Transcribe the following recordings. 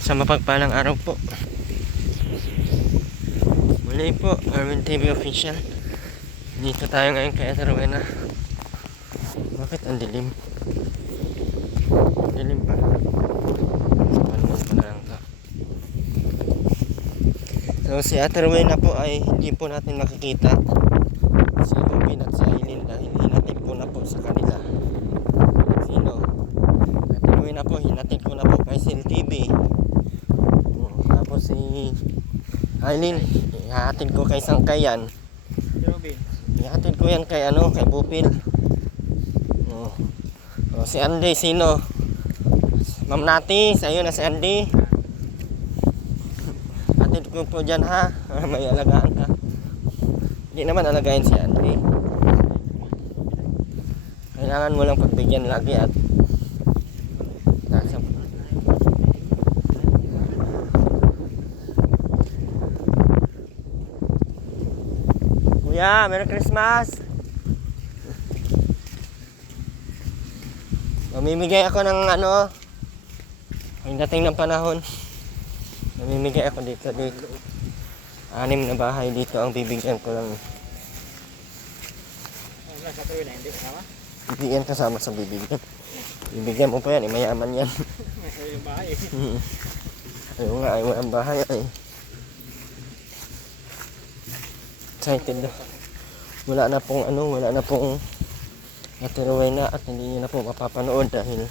Sa mapagpalang araw po. Muli po, Erwin TV Official. Dito tayo ngayon kay Ate Rowena. Bakit ang dilim? Ang dilim ba? Paano ko na lang to? So si Ate Rowena po ay hindi po natin makikita. Si Robin at si Aileen dahil hinatid ko na po sa kanila. Sino? Ate Rowena po, hinatid ko na po kay Sil TV. Tapos si Aileen, ihahatid ko kay Sangkayan. Ihahatid ko yan kay kay Bupil. Si Andy, sino? Ma'am Nati, sa'yo na si Andy. Hatid ko po dyan ha. May alagaan ka. Hindi naman alagayin si Andy. Kailangan mo lang pagbigyan lagi at Kuya, Merry Christmas! Mamimigay ako ng pagdating ng panahon. Mamimigay ako dito. 6 na bahay dito ang bibigyan ko lang. Bibigyan kasama sa bibigyan. Bibigyan mo pa yan, mayaman yan. Ayaw nga, ayaw ang bahay ay. Excited na. Wala na pong Ate Rowena at hindi nyo na po mapapanood dahil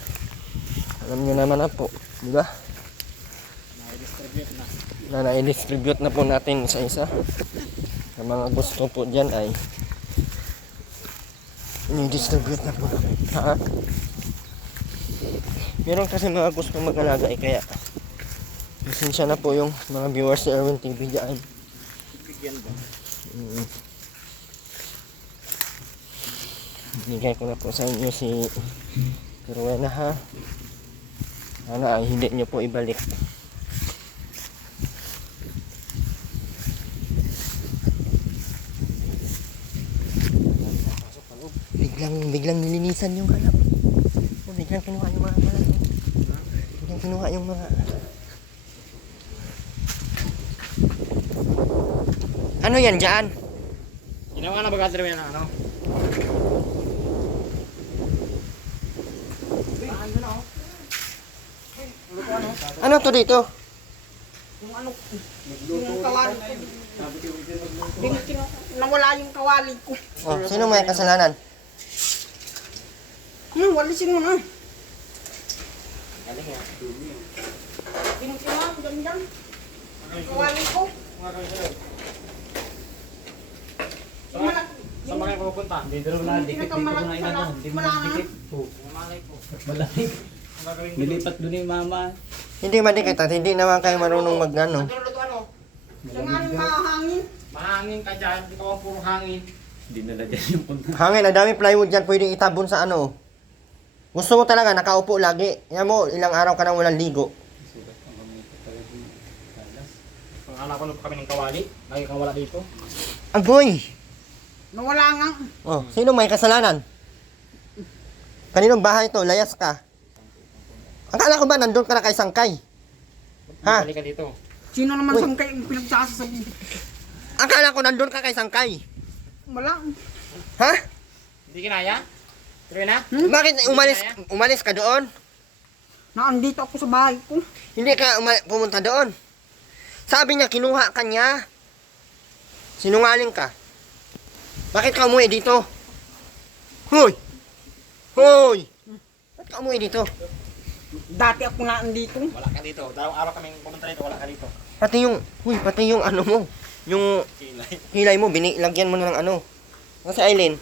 alam nyo naman na po, di ba? Na-distribute na po natin isa-isa. Sa mga gusto po dyan ay i-distribute na po natin. Ha? Meron kasi mga gusto mag-alaga kaya pasensya na po yung mga viewers sa Erwin TV dyan. Bigay ko na po sa inyo si Rowena ha. Sana ay hindi nyo po ibalik. Biglang nilinisan yung hanap. Biglang kinuha yung mga balat. Biglang kinuha yung mga ano yan dyan? Ginawa na ba Ate Rowena ano? Ano to dito? Yung kawali ko. Nawala yung kawali ko. Oh, sino may kasalanan? Walisin mo na. Binukina, dyan. Kawali ko. Saan ba kayo pupunta? Dito na dikit dito na ina doon. Hindi mo dikit. Malaki. Nilipat doon yung mama. Hindi madikit at hindi naman kayo marunong mag-ano. Jangan mahangin. Mahangin ka dyan, hindi ka puro hangin. Hindi na dyan yung punta. Hangin, ang dami plywood dyan pwedeng itabon sa ano. Gusto mo talaga nakaupo lagi. Yan mo, ilang araw ka nang walang ligo. Pangala ko kami ng kawali, lagi kang wala dito. Agoy! Nawala nga. Oh, sino may kasalanan? Kaninong bahay to? Layas ka. Akala ko ba nandun ka na kay Sangkay? Ha? Balik ka dito. Sino naman Uy. sangkay yung pinagsasasabi? Akala ko nandun ka kay Sangkay. Wala. Ha? Hindi kinaya? Tuloy na? Bakit umalis ka doon? Naandito ako sa bahay ko. Hindi ka pumunta doon. Sabi niya kinuha ka niya. Sinungaling ka. Bakit ka umuwi dito? Hoy! Hoy! Bakit ka umuwi dito? Dati ako naandito. Wala ka dito. Dalawang araw kaming pumunta dito, wala ka dito. Pati yung ano mo, yung kilay mo, binilagyan mo na ng ano. Kasi Aileen,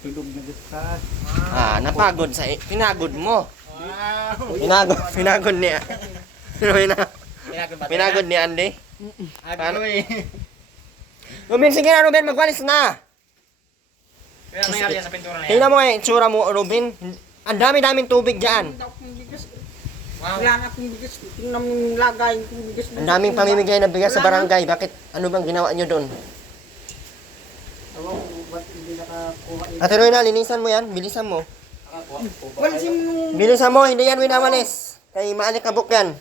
Tulog na distas. napagod pinagod mo. Wow! Pinagod niya. Pinagod ba? Pinagod ni Andy. Ano eh? Ruben, sige na Ruben, magwalis na. Kaya nangyari yan sa pintura na yan. Tingnan mo nga yung itsura mo, Ruben. Ang dami-daming tubig dyan. Hindi akong bigas. Wow! Wala na akong bigas. Tingnan mo yung lagay kong bigas. Ang daming pamimigay ng bigas sa barangay. Bakit? Ano bang ginawa nyo doon? Ate Rowena, linisan mo yan. Bilisan mo. Walisin mo. Bilisan mo, hindi yan winamalis. Kay maalikabok yan.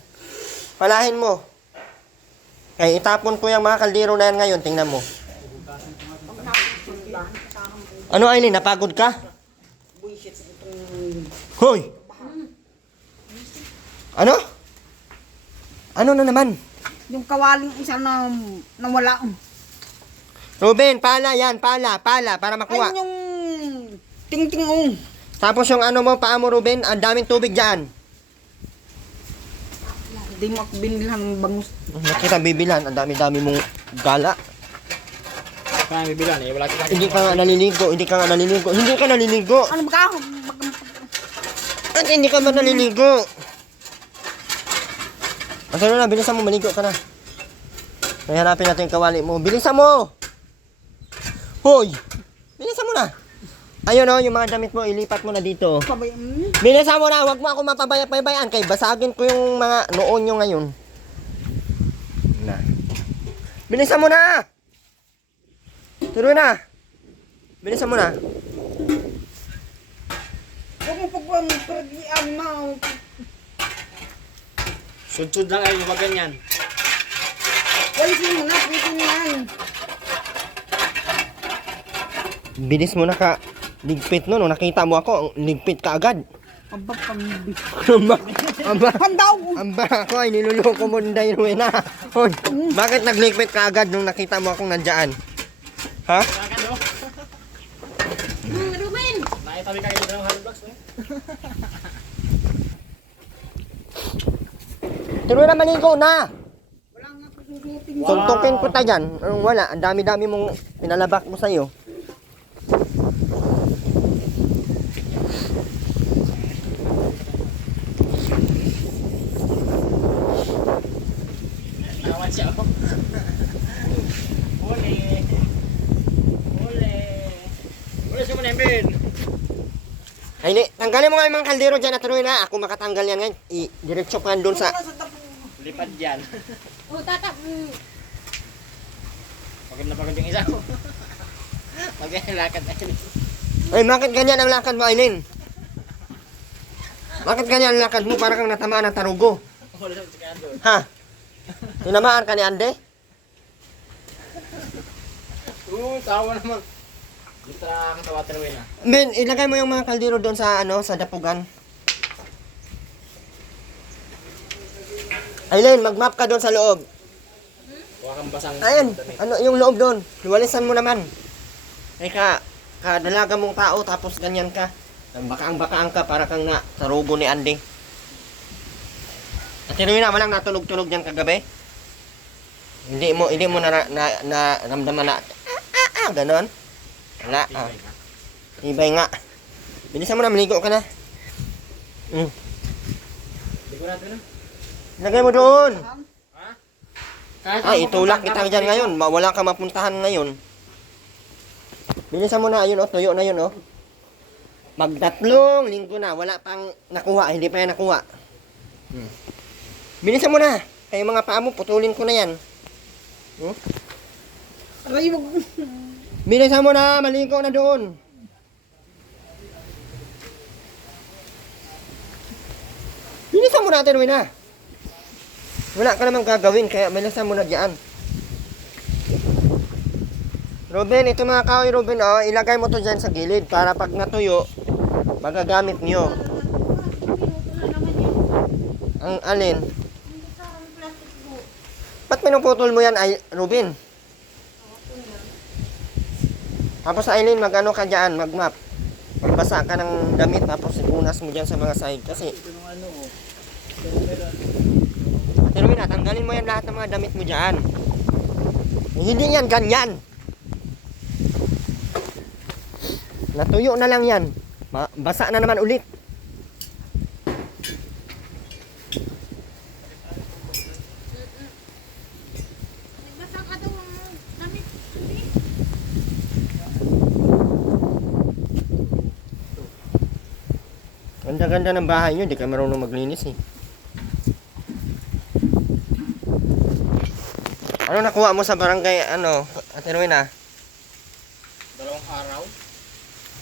Palahin mo. Kaya itapon ko yung mga kaldero na yan ngayon. Tingnan mo. Ano, Aileen? Napagod ka? Buisit itong... Hoy! Ano? Ano na naman? Yung kawaling isa na nawala. Ruben, pala yan. Pala. Para makuha. Ay, yung ting-ting. Tapos yung ano mo, paa mo, Ruben. Ang daming tubig dyan. Hindi mo ako binilhan ng bangus. Nakita bibilan. Ang dami-dami mong gala. Kaya bibilan eh. Wala sila. Hindi ka nga naliligo. Hindi ka naliligo. Ano ba ka? At hindi ka ba naliligo? Ano na, bilisan mo, maligo ka na. May hanapin natin yung kawali mo. Bilisan mo! Hoy! Bilisan mo na! Ayun o, yung mga damit mo, ilipat mo na dito. Pabayaan. Bilisan mo na, huwag mo ako mapabaya-pabayaan kay basagin ko yung mga noon nyo ngayon. Na. Bilisan mo na! Tuloy na! Bilisan mo na. Huwag mo pagpagian mo. Sud-sud lang ay wag ganyan. Walisin mo na, pwede na yan. Bilis mo na ka. Ligpit no, nung nakita mo ako, ligpit ka agad. Aba, pamibig. Aba, Pandaw! aba, ako ay niluloko mo Day Rowena. Hoy, bakit nagligpit ka agad nung nakita mo akong nandyan? Ha? Lakad oh. Ruben! Nakitabi ka yung dalawang hard blocks eh. Tuloy na, maligo na! Wala nga ako susutin. Tuntukin ko ta dyan. Anong wala, ang dami-dami mong pinalabak mo sa'yo. Nawan siya oh. Huli. Huli siya mo na Ben. Ay, tanggalin mo nga yung mga kaldero dyan at tuloy na. Ako makatanggal yan ngayon. Diretso ka doon sa... Lipad dyan. Oh, tata. Pagod na pagod yung isa ko. Maglalakad na yun. Ay, bakit ganyan ang lakad mo, Aileen? Bakit ganyan ang lakad mo? Para kang natamaan ng tarugo. Wala sa sikado. Ha? Tinamaan ka ni Ande? Tawa naman. Dito na ako sa waterway na. Ben, ilagay mo yung mga kaldero doon sa ano, sa dapugan. Aileen, mag-map ka doon sa loob. Huwag kang basang. Ayun, ano yung loob doon? Liwalisan mo naman. Ay kadalaga mong tao tapos ganyan ka. Bakaang-bakaang ka para kang na tarugo ni Ande. At na walang natulog-tulog diyan kagabi. Hindi mo na ramdaman na ganon. Wala. Ibay nga. Bilisan mo na, maligo ka na. Hindi ko natin na. Lagay mo doon. Ha? Ay, itulak kita dyan ngayon. Wala ka mapuntahan ngayon. Bilisan mo na, ayun o, tuyo na yun o. Magtatlong linggo na, wala pang nakuha, hindi pa yan nakuha. Bilisan mo na. Kaya mga paa mo, putulin ko na yan. Aray, wag. Bilisan mo na, maligo na doon. Bilisan mo na, Terwin na. Wala ka namang gagawin, kaya bilisan mo na dyan. Ruben, ito mga kahoy, Ruben, oh, ilagay mo to dyan sa gilid para pag natuyo, magagamit nyo. Ang alin? Ba't pinuputol mo yan, Ruben? Tapos Aileen, mag-ano ka dyan, mag-map. Magbasa ka ng damit, tapos ipunas mo dyan sa mga side. Kasi, pero tanggalin mo yan lahat ng mga damit mo dyan. Hindi yan ganyan. Natuyo na lang yan. Basa na naman ulit. Nagbasa ka daw ang damit. Ganda-ganda ng bahay nyo, di ka marunong maglinis eh. Ano nakuha mo sa barangay, Ate Rowena? Dalawang araw.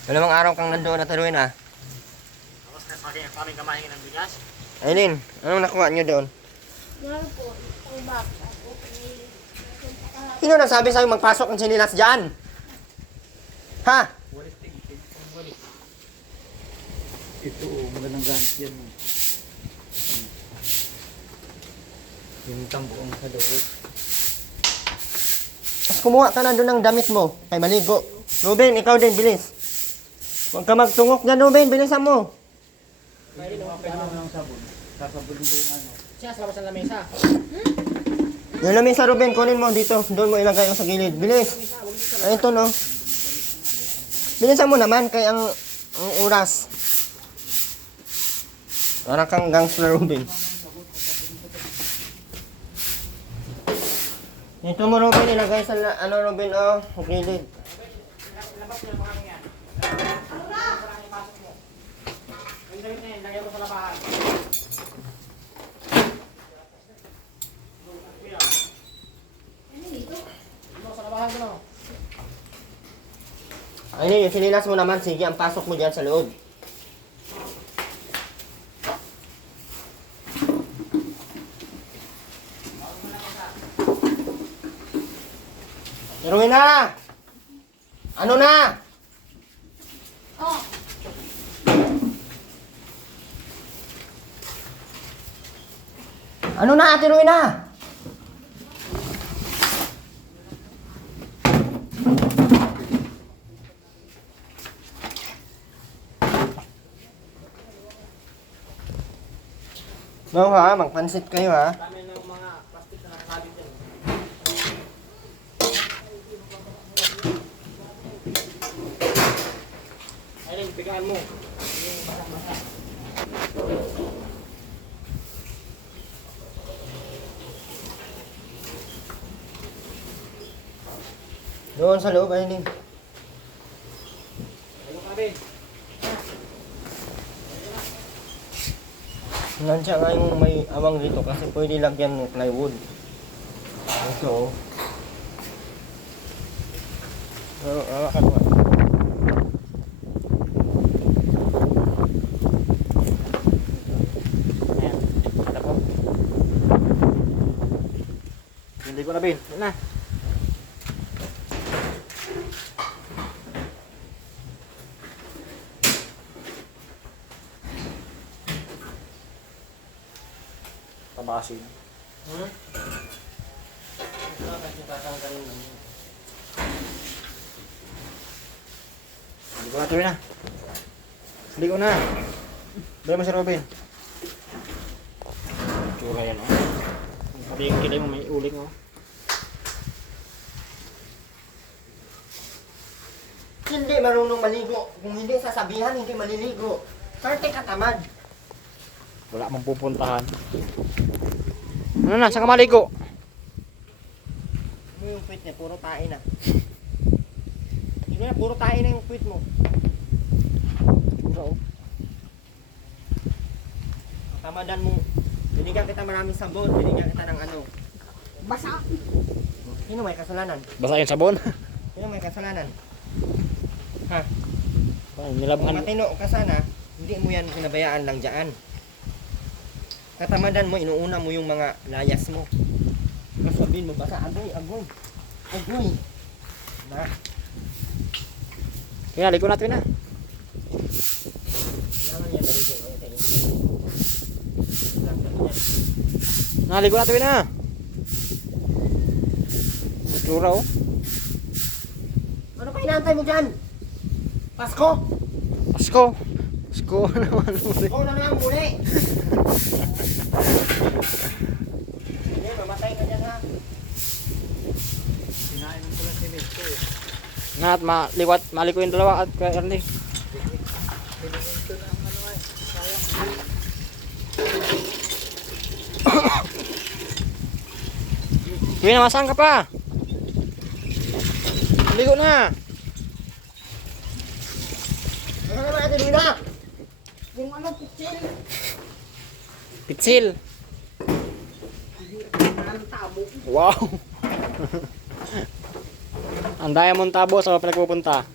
Dalawang araw kang nandoon, Ate Rowena. Tapos kaming kamahingin ng bigas. Aileen, anong nakuha nyo doon? Meron po, itong box. Ako, Sino nasabi sa'yo magpasok ng sinilas dyan? Ha? Ito, magandang gamit yan. Yung tambuong sa loob. Mas kumuha ka na doon ng damit mo. Kay maligo. Ruben, ikaw din, bilis. Huwag ka magtungok dyan, Ruben. Bilisan mo. Kailangan ng sabon. Sasabon ko yung ano. Siya, sa labas ng lamesa. Yung lamesa, Ruben, kunin mo dito. Doon mo ilagay yung sa gilid. Bilis. Ay, ito, no? Bilisan mo naman, kay ang oras. Para kang gangster, Ruben. Ito mo, Ruben, ilagay sa, Ruben, gilid. Labas niya, mga yan. Yung damit na yan, lagay mo sa labahan. Ano, sa labahan ko, no? Ay, yung sinilas mo naman, sige, ang pasok mo dyan sa loob. Erwin na! Ano na? Oh, Ano na, Ate Rowena? No ha, magpansit kayo ha. Dami ng mga plastic na nakakabit yan. Ayun, bigaan mo. Yung basa-basa. Doon sa loob, ayun. Ayun ka, Ben. Nansya nga yung may awang dito kasi pwede lagyan ng plywood. Ito. Pero, awakan mo. Ayan. Ito po. Hindi ko na, Ben. Yan na. Tabasin. Hindi ko na tuloy na. Hindi ko na. Bala mo si Robin. Tsura yan, oh. Sabi yung kilay mo, may uling, oh. Hindi marunong maligo. Kung hindi sasabihan, hindi maliligo. Karte ka tamad. Wala mong pupuntahan. Ano na? Saan ka maligo? Ano yung quit niya? Puro tae na. Hindi na, puro tae na yung quit mo. Tsura, oh. Tamadan mo. Binigyan kita maraming sabon. Binigyan kita ng ano. Basa. Sino may kasalanan? Basa yung sabon. Sino may kasalanan? Ha? Kung Nilabhan. matino ka sana, hindi mo yan pinabayaan lang dyan. Katamadan mo, inuuna mo yung mga layas mo. Mas sabihin mo, basta agoy, agoy. Agoy. Na. Kaya, ligo natin na. Kailangan yan, maligo. Ay, tayo. Lang kami yan. Naligo natin na. Tsura, oh. Ano pa inaantay mo dyan? Pasko! Pasko. Pasko naman muli. Ikaw na lang muli! Hindi, mamatay ka dyan ha. Sinain mo pala si Nesto eh. Nga at maliko yung dalawa at kay Ernie. Pininto na ang ano eh. Sayang. Kuya, namasaan ka pa? Ligo na. Ano naman natin muna? Yung ano, pitsil. Pitsil. Ang tabo. Wow. Ang daya mong tabo sa pinagpupunta.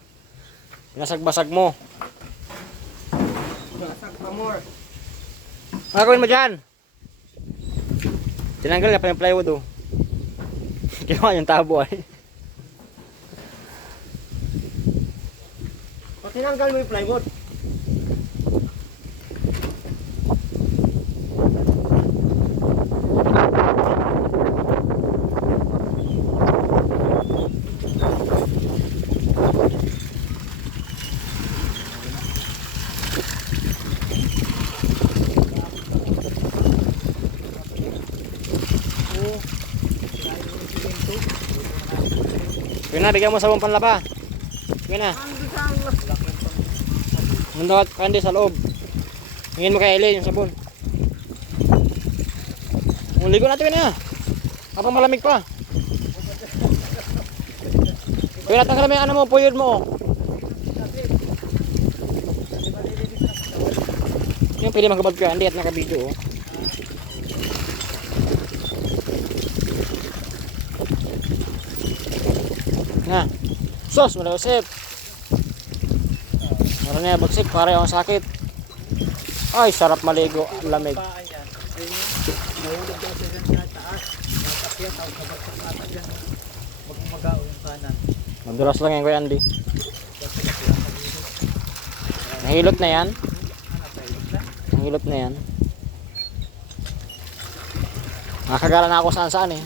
Pinasag-basag mo. Nasag pa more. Ano gawin mo dyan? Tinanggal na pa yung plywood oh. Kinuha yung tabo ay. Pag tinanggal mo yung plywood. Yun na, bigyan mo sabong panlaba. Yun na. Nandawat kandi sa loob. Hingin mo kay Eli yung sabon. Ligo natin na. Kapag malamig pa. Kaya natanggal mo yung ano mo, puyod mo. Yung pwede magkabad ka, hindi at nakabidyo oh. Nga. Sos, malusip. Meron na bagsik, pare ang sakit. Ay, sarap maligo, lamig. Nahulog daw siya dyan sa taas. Natakyat, ako kabagsak ata dyan. Huwag mong magaw yung kanan. Madulas lang yan, Kuya Andy. Nahilot na yan. Nahilot na yan. Nakakagala na ako saan eh.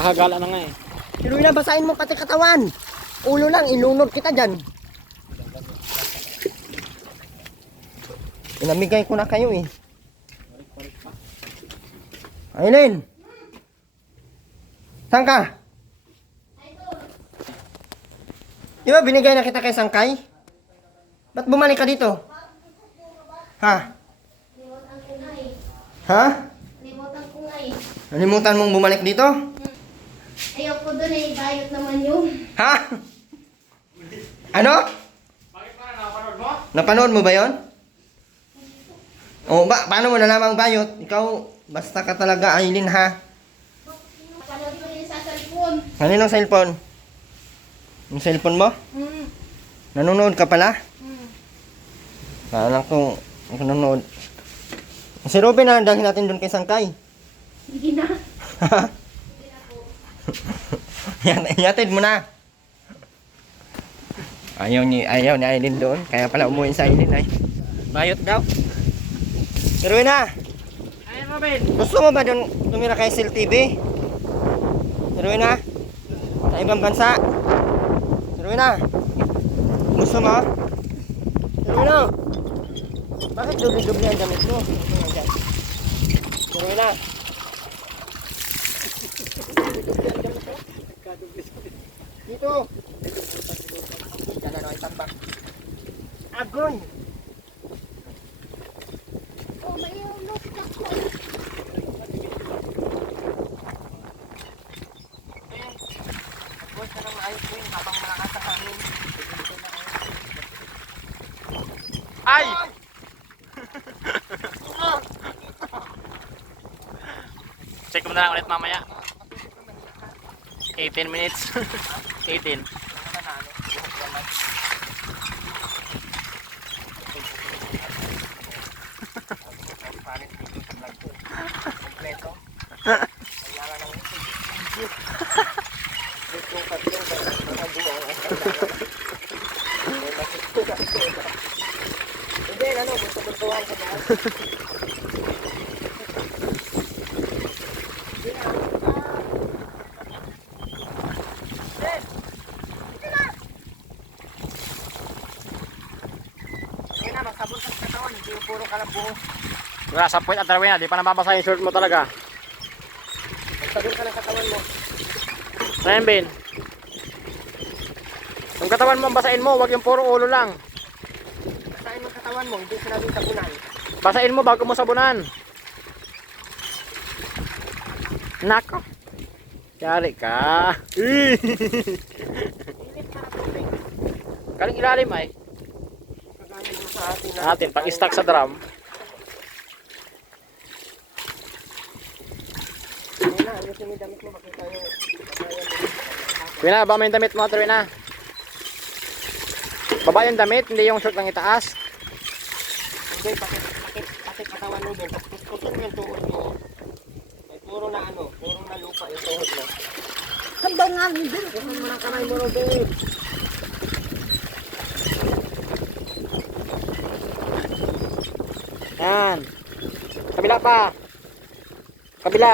Nakakagala na nga eh. Tuloy na, basahin mo pati katawan. Ulo lang, inunod kita dyan. Inamigay ko na kayo eh. Aileen! Saan ka? Di ba binigay na kita kay Sangkay? Ba't bumalik ka dito? Ha? Limutan ko nga eh. Ha? Limutan ko nga eh. Nalimutan mong bumalik dito? Ayoko doon eh. Bayot naman yun. Ha? Ano? Bakit pa napanood mo? Napanood mo ba yon? O paano mo nalamang bayot? Ikaw, basta ka talaga, Aileen ha? Panood ko rin sa cellphone. Kaninong cellphone? Yung cellphone mo? Nanonood ka pala? Alam ko, nanonood. Si Robin na dalhin natin doon kay Sangkay. Hindi na. Yatid mo na. Ayaw ni Aileen doon. Kaya pala umuwi sa Aileen ay. Bayot daw. Pero na. Ay, Robin! Gusto mo ba doon tumira kay Sil TV? Pero na. Sa ibang bansa. Pero na. Gusto mo? Pero na. Bakit dubli-dubli ang damit mo? Pero na. Dito. Dala na ang tambak. Agoy. Oh, may ulog ako. Boy, ka nang maayos mo yun habang makakasa ka amin. Ay! Check mo na lang ulit mamaya. 18 minutes. 18. Kompleto. Hindi, ano, gusto-gustuhan sa taas. Sige na, magsabon ka sa katawan, hindi yung puro ka lang buo. Wala sa point at Darwin, di pa nababasa yung shirt mo talaga. Magsabon ka ng katawan mo. Ryan Ben. Yung katawan mo, basahin mo, wag yung puro ulo lang. Basahin mo ang katawan mo, hindi sinabing tabunan. Basahin mo bago mo sabunan. Nako. Yari ka. Kaling ilalim ay. Kagamit mo sa atin na. Natin, pag-stack sa drum. Ayun na, ayusin mo yung damit mo, makita yung Wina, ba mo yung damit mo, Wina? Baba yung damit, hindi yung short lang itaas. hindi, pakit katawan mo doon, tapos kuskusin mo yung tuhod mo. Ay, puro na lupa yung tuhod mo. Handa nga, hindi. Kusan mo ng kamay mo, Robin. Yan. Kabila pa. Kabila.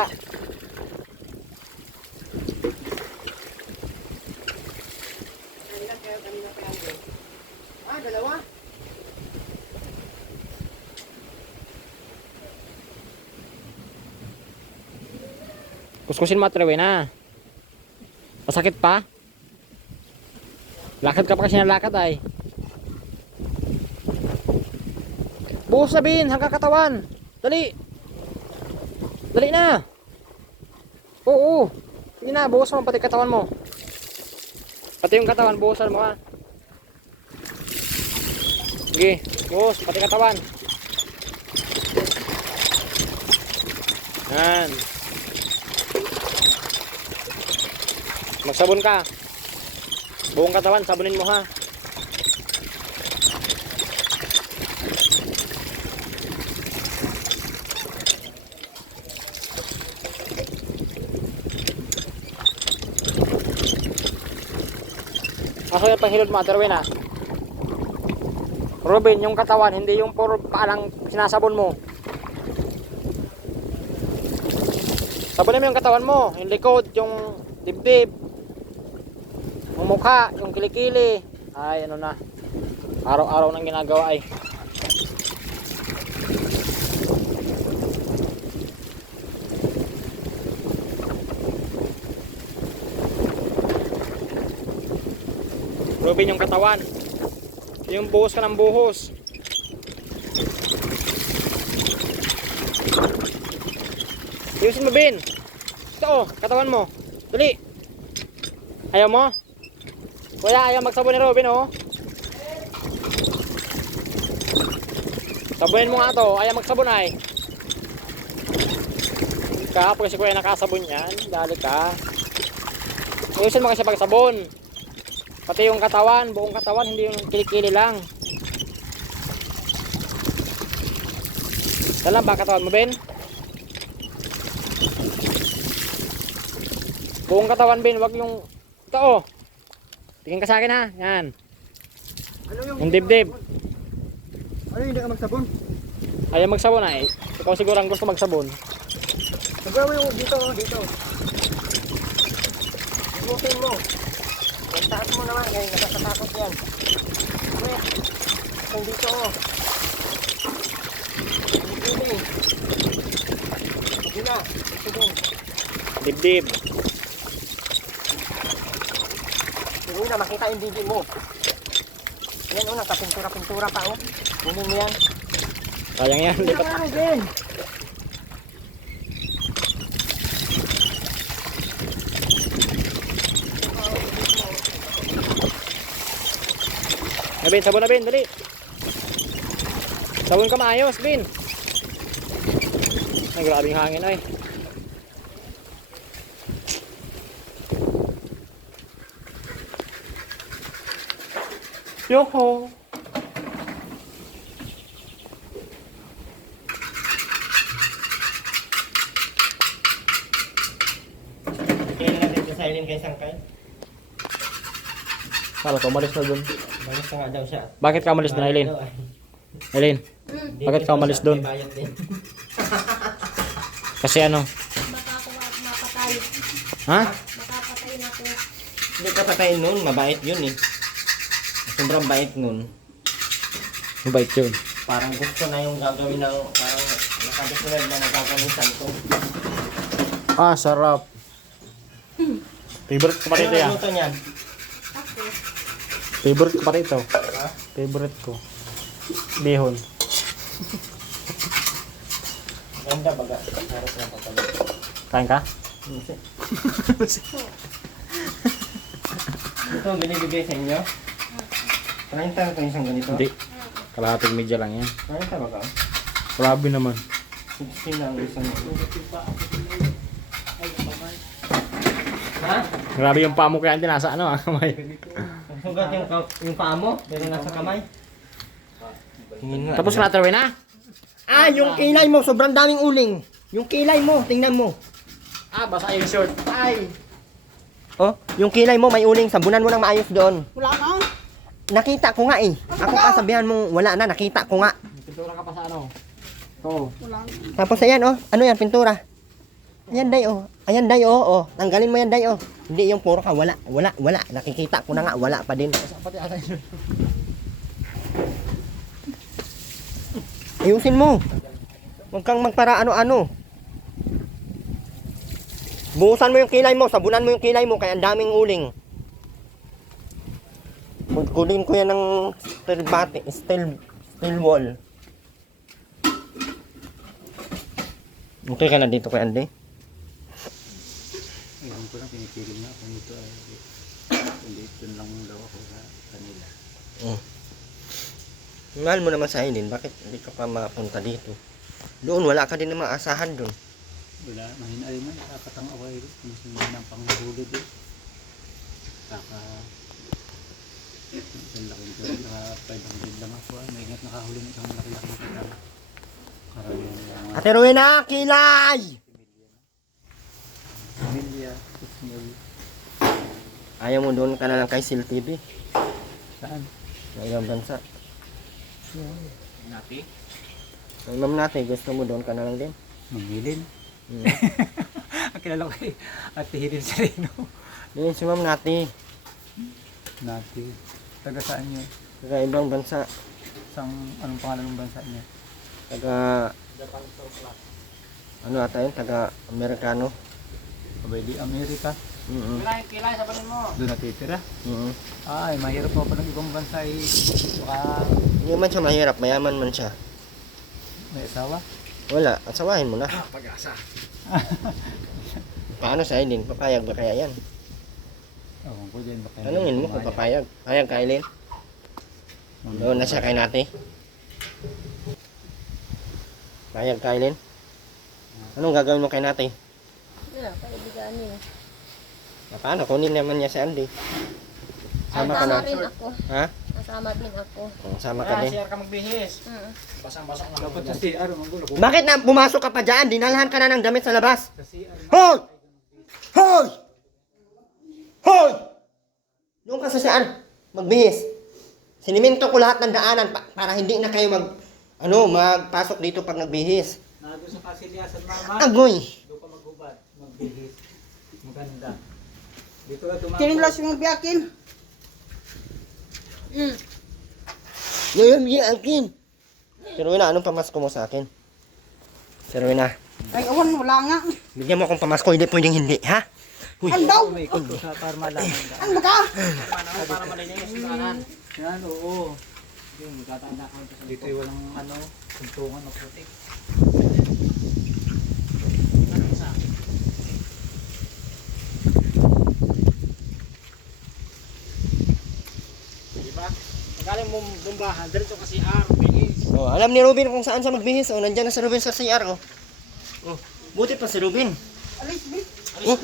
Ah, dalawa. Kuskusin mo at Rowena. Masakit pa? Lakad ka pa kasi ng lakad ay. Buhos na Bin, hanggang katawan. Dali. Dali na. Oo. Sige na, buhos mo pati katawan mo. Pati yung katawan, buhosan mo ha. Sige, buhos, pati katawan. Yan. Magsabon ka. Buong katawan, sabunin mo ha. Ako yung panghilod mo, Ate Rowena. Robin, yung katawan, hindi yung puro paalang sinasabon mo. Sabunin mo yung katawan mo, yung likod, yung dibdib, yung mukha, yung kilikili. Ay, ano na. Araw-araw nang ginagawa ay. Robin, yung katawan. Yung buhos ka ng buhos. Ayusin mo, Bin. Ito, oh, katawan mo. Dali. Ayaw mo? Kuya, ayaw magsabon ni Robin, oh. Sabunin mo nga to. Ayaw magsabon ay. Kapag si Kuya nakasabon yan, dali ka. Ayusin mo kasi pagsabon. Pati yung katawan, buong katawan, hindi yung kilikili lang. Dalam ba katawan mo, Ben? Buong katawan, Ben, wag yung ito, oh. Tingin ka sa akin, ha. Yan. Ano Yung dibdib. Ano hindi ka magsabon? Ayaw magsabon ay. Ikaw siguro ang gusto magsabon. Sabaw mo yung dito, dito. Ibutin mo. Ang taas mo naman, ngayon nakakatakot yan. Wait. Ang dito, oh. Hindi. Hindi na. Sige. Dibdib. Sige na, makita yung bibi mo. Yan, oh, nakapintura-pintura pa, oh. Kunin mo yan. Sayang yan. Di pa. Ano, Ben? Ay, Ben, sabon na, Ben, dali. Sabon ka maayos, Ben. Ay, grabing hangin ay. Yoko. Kaya natin sa silent kay Sangkay. Kala ko, umalis na dun. Balas na nga daw siya. Bakit ka umalis dun, Eileen? Eileen, bakit ka umalis dun? Bayad din. Kasi ano? Baka ako mapatay. Ha? Baka patayin ako. Hindi ka patayin nun, mabait yun eh. Sobrang bait nun. Mabait yun. Parang gusto na yung gagawin ng, parang nakadesunod na nagagawin santo. Ah, sarap. Favorite ko pa rito yan. Ano luto niyan? Ako. Favorite ko pa rito. Ha? Favorite ko. Bihon. Ganda baga. Harap na papalito. Kain ka? Ito, binibigay sa inyo? 30 ito isang ganito? Hindi. Kalahating medya lang yan. 30 baga? Grabe naman. 16 lang isang ha? Grabe yung paa mo kaya hindi nasa ano ah, kamay. Sugat yung paa mo? Pero nasa kamay? Tingin nga. Tapos na Ate Rowena? Ah, yung kilay mo, sobrang daming uling. Yung kilay mo, tingnan mo. Ah, basa yung short. Ay. Oh, yung kilay mo may uling, sabunan mo ng maayos doon. Wala na. Nakita ko nga eh. Ako pa sabihan mo wala na, nakita ko nga. Pintura ka pa sa ano? Oo. Wala na. Tapos ayan oh, ano yan, pintura. Ayan day oh. Ayan day oh, oh. Tanggalin mo yan day oh. Hindi yung puro ka, wala. Nakikita ko na nga, wala pa din. Pati ata yun. Ayusin mo. Huwag kang magpara ano-ano. Buhusan mo yung kilay mo, sabunan mo yung kilay mo, kaya ang daming uling. Kunin ko yan ng steel wall. Okay ka na dito kay Andy? Ewan ko lang, pinipiling na ako nito. Hindi, dun lang daw ako sa kanila. Mahal mo naman sa Aileen, bakit hindi ka pa mapunta dito? Doon, wala ka din na maasahan doon. Wala, mahina rin man. Kakatang away rin. Kung sino ng panghulid eh. Kaka... Isang laking doon. Naka 500 lang ako. May ingat nakahuli ng isang laki-laking kitang. Karamihan lang. Ate Rowena, kilay! Pamilya, Ismail. Ayaw mo doon ka na lang kay Sil TV. Saan? Sa ibang bansa. Nati. Ay, ma'am natin, gusto mo doon ka na lang din. Magilin. Hmm. Ang kilala ko eh. Ate Hilin Sereno. Din si ma'am natin. Nati. Taga saan niyo? Sa ibang bansa. Anong pangalan ng bansa niya? Taga... Ano ata yun? Taga Amerikano. Abay di Amerika. Kilay, sabanin mo. Doon natitira. Mm. Ay, mahirap pa ng ibang bansa eh. Baka Hindi man siya mahirap, mayaman man siya. may asawa. Wala, asawahin mo na. Pag-asa. Paano sa Aileen? Papayag ba kaya yan? Ewan ko dyan. Baka Tanungin mo kung papayag. Payag ka Aileen? Doon na siya kay Nati. Payag ka Aileen? Anong gagawin mo kay Nati? Wala, kaibigan niya. Paano? Kunin naman niya si Andy. Sama ka na. Kasama rin ako. Ha? Kasama din ako. Sama ka din. CR ka magbihis. Mm. Basang-basang na. dapat sa CR, manggulo ko. Bakit na pumasok ka pa dyan? Dinalhan ka na ng damit sa labas. Sa CR. Hoy! Hoy! Hoy! Doon ka sa saan? Magbihis. Siniminto ko lahat ng daanan para hindi na kayo magpasok dito pag nagbihis. Nado sa kasilyasan mama. Agoy! Doon ka maghubad. Magbihis. Maganda. Dito ka tumama. Kinimlas yung biyakin. Ngayon, akin. Sir Wina, anong pamasko mo sa akin? Sir Wina, Ay, awan, wala nga. bigyan mo akong pamasko, hindi pwedeng hindi, ha? Uy, Ano daw? May ikot ko sa para malaman. Ano ka? Para malinis yung kanan. Yan, oo. Yung magtatanda ka sa Dito ay walang tuntungan o putik. Diba? Magaling mong bombahan, diretso ka CR, bihis. oh, alam ni Ruben kung saan siya magbihis. Oh, nandiyan na si Ruben sa CR, oh. Oh, buti pa si Ruben. Alis, bis. Oh,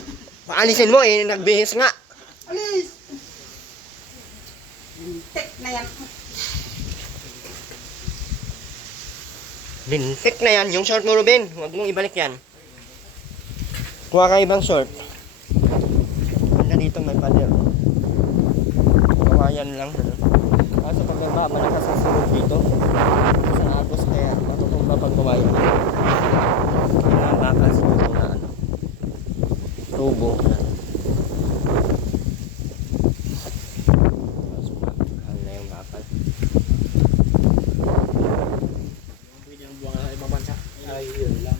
paalisin mo, nagbihis nga. Alis. Tek na yan. Lintik na yan, yung short mo, Ruben. Huwag mong ibalik yan. Kuha ka ibang short. Ganda dito may pader. Kawayan lang. Kaso pag may malakas ang sunod dito, sa agos kaya matutumba pag kawayan. Yung mga bakal siguro na tubo. Mahal na yung bakal. Pwede ang buwang sa ibang bansa. Ay, yun lang.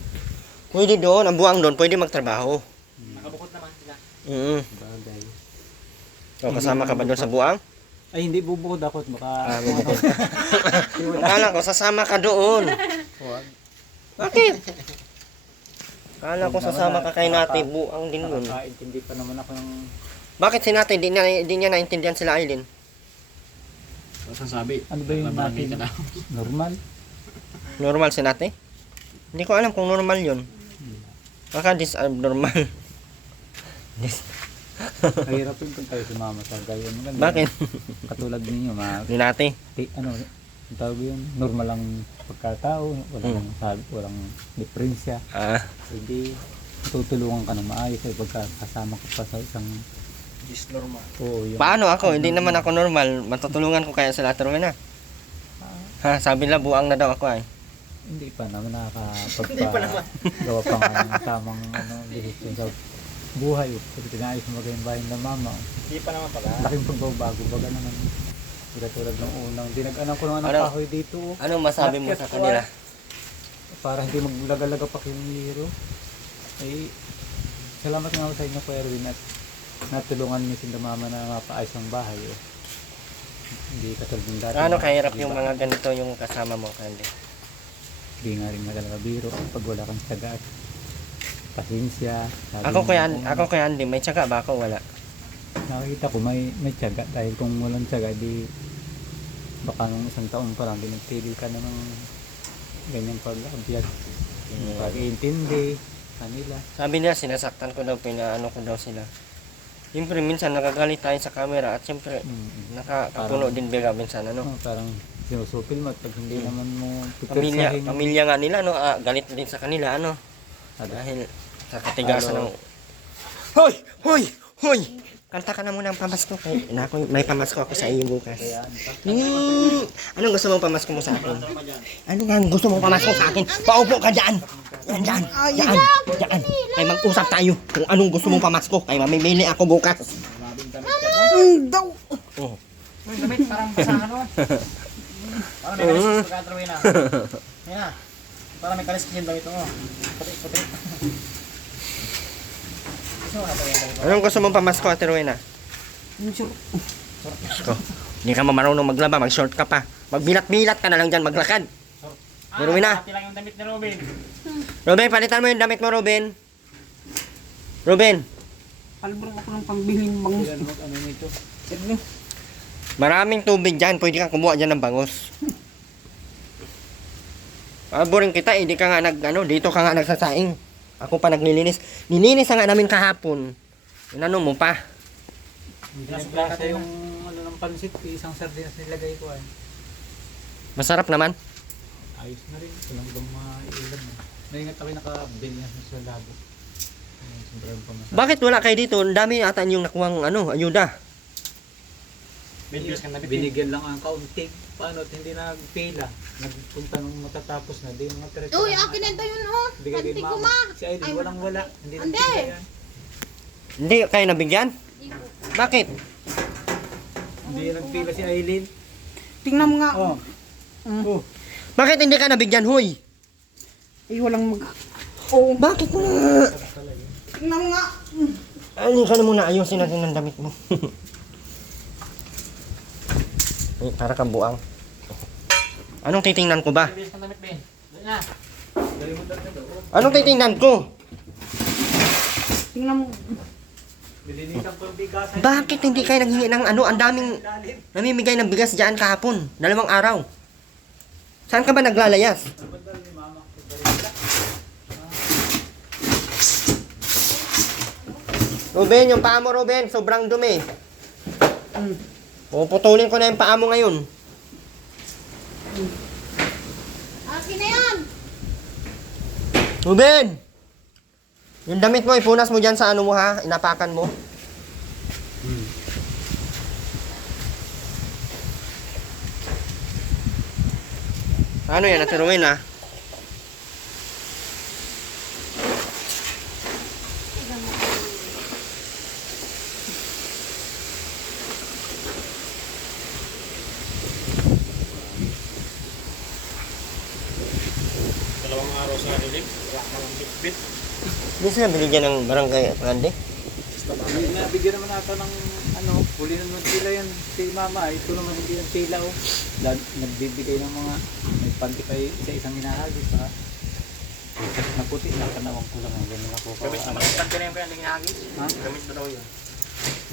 Pwede doon, ang buwang doon, pwede magtrabaho. Nakabukod naman sila. Bagay. O, kasama ka ba doon sa buwang? Ay, hindi bubukod ako. Baka... Bubukod ka. Akala ko, sasama ka doon. Huwag. Bakit? Akala ko sasama ka kay Nati, buwang din yun. Nakakaintindi pa naman ako ng... Bakit si Nati, hindi niya naintindihan sila Aileen? Sasabi. Ano ba yung natin? Normal? Normal si Nati? Hindi ko alam kung normal yun. Baka dis-abnormal. Kahirapin kung tayo sumama sa gayon. Bakit? Katulad ninyo, Ni Nati. ano, ang tawag yun, normal lang pagkatao, walang sabi, walang diferensya. Hindi tutulungan ka ng maayos ay pagkakasama ka pa sa isang Disnormal. oo, yun. Paano ako? Hindi naman ako normal. Matutulungan ko kaya sila Rowena. Ha, sabi nila buang na daw ako ay. Hindi pa naman nakakapagpagawa pa nga ng tamang desisyon sa buhay. Kasi tinayos mo maging bahay ng mama. Hindi pa naman pala. Laking pagbabago, baga naman. Hindi ka tulad ng unang. Dinag-anak ko naman ng Ano? kahoy dito. Anong masabi mo sa kanila? Para hindi maglaga-laga pa kilomero. Ay, salamat nga ako sa inyo, Kuya Erwin, at natulungan niyo si mama na mapaayos ang bahay. Eh. Hindi katulad ng dati. Ano kahirap yung mga ganito yung kasama mo, Candy? Hindi nga rin nagalabiro pag wala kang tiyaga at pasensya. Sabi Ako kaya Andy, may tiyaga ba ako? Wala. Nakikita ko may tiyaga dahil kung walang tiyaga di baka nung isang taon pa lang pinagpili ka na ng ganyang pag-abiyag, pag-iintindi kanila. Sabi nila sinasaktan ko daw, pinaano ko daw sila. Siyempre minsan nakagalit tayo sa camera at siyempre nakakapuno din biga minsan ano. Parang sinusupil mo at pag hindi naman mo Pamilya nga nila no, galit din sa kanila ano. Dahil sa katigasan ng Hoy! Hoy! Hoy! Kanta ka na muna ang pamasko. May pamasko ako sa iyo bukas. Anong gusto mong pamasko mo sa akin? Ano nga ang gusto mong pamasko sa akin? Paupo ka dyan! Yan. Kaya mag-usap tayo kung anong gusto mong pamasko. Kaya mamimili ako bukas. Daw. Oh. May damit, parang basahan mo. Parang may kaliskis pagkatrawin na. Yan na. Parang may kaliskis yung damit mo. Puti. Gusto mo na ba yung damit mo? Anong gusto mong pamasko, Ate Rowena? Ko. Hindi ka marunong maglaba, mag-short ka pa. Magbilat-bilat ka na lang dyan, maglakad. Rowena. Pati lang yung damit ni Robin. Robin, palitan mo yung damit mo, Robin. Robin, Palbrong ako ng pambiling bangus. ano nito. maraming tubig dyan. Pwede kang kumuha dyan ng bangus. Boring kita, hindi ka nga dito ka nga nagsasaing. Ako pa naglilinis. Nilinis nga namin kahapon. Inano mo pa. Nagplasa yung ano ng pansit, isang sardinas nilagay ko ay. Masarap naman. Ayos na rin, walang bang maiilan na. Naingat ako nakabili na sa labo. Sobrang pamasahe. Bakit wala kayo dito? Ang dami ata yung nakuhang ayuda. Bilbios ka damit. Binigyan lang ang kaunting. Paano at hindi na nagpila. Nagpunta nung matatapos na. Di mga tiretso. Uy, akin na ito yun, oh. Bigay kay Panty ko, mama. ma. Si Aileen walang wala. Hindi Ande. nagpila yan. Hindi kayo nabigyan? Bakit? Hindi nagpila si Aileen. Tingnan mo nga. Oh. Oh. Bakit hindi ka nabigyan, huy? Ay, walang mag... Oo. Bakit mo na? Tingnan mo nga. Ano ka na muna, ayusin natin ang damit mo. Ay, para kang buang. Anong titingnan ko ba? Bilbios ka damit, Ben. Dali na. Anong titingnan ko? Tingnan mo. Bilinisan ko yung bigasan. Bakit hindi kayo naghingi ng ang daming namimigay ng bigas dyan kahapon? 2 araw. Saan ka ba naglalayas? Ruben, yung paa mo, Ruben, sobrang dumi. Puputulin ko na yung paa mo ngayon. Akin na yan. Ruben! Yung damit mo, ipunas mo dyan sa ano mo ha, inapakan mo. Ano yan, Ate Rowena? Dalawang araw sa dilim. Wala namang bitbit. Hindi sila binigyan ng barangay at Randy? Nabigyan naman natin ng huli naman sila yan. Si mama, ito naman hindi ng sila oh. Nagbibigay ng mga, may panty kayo sa isang hinahagis ha. Naputi na panawang ko lang. Ganun ako Gamit naman yung tanti na yung kaya nangihagis. Ha? Gamit mo daw yun.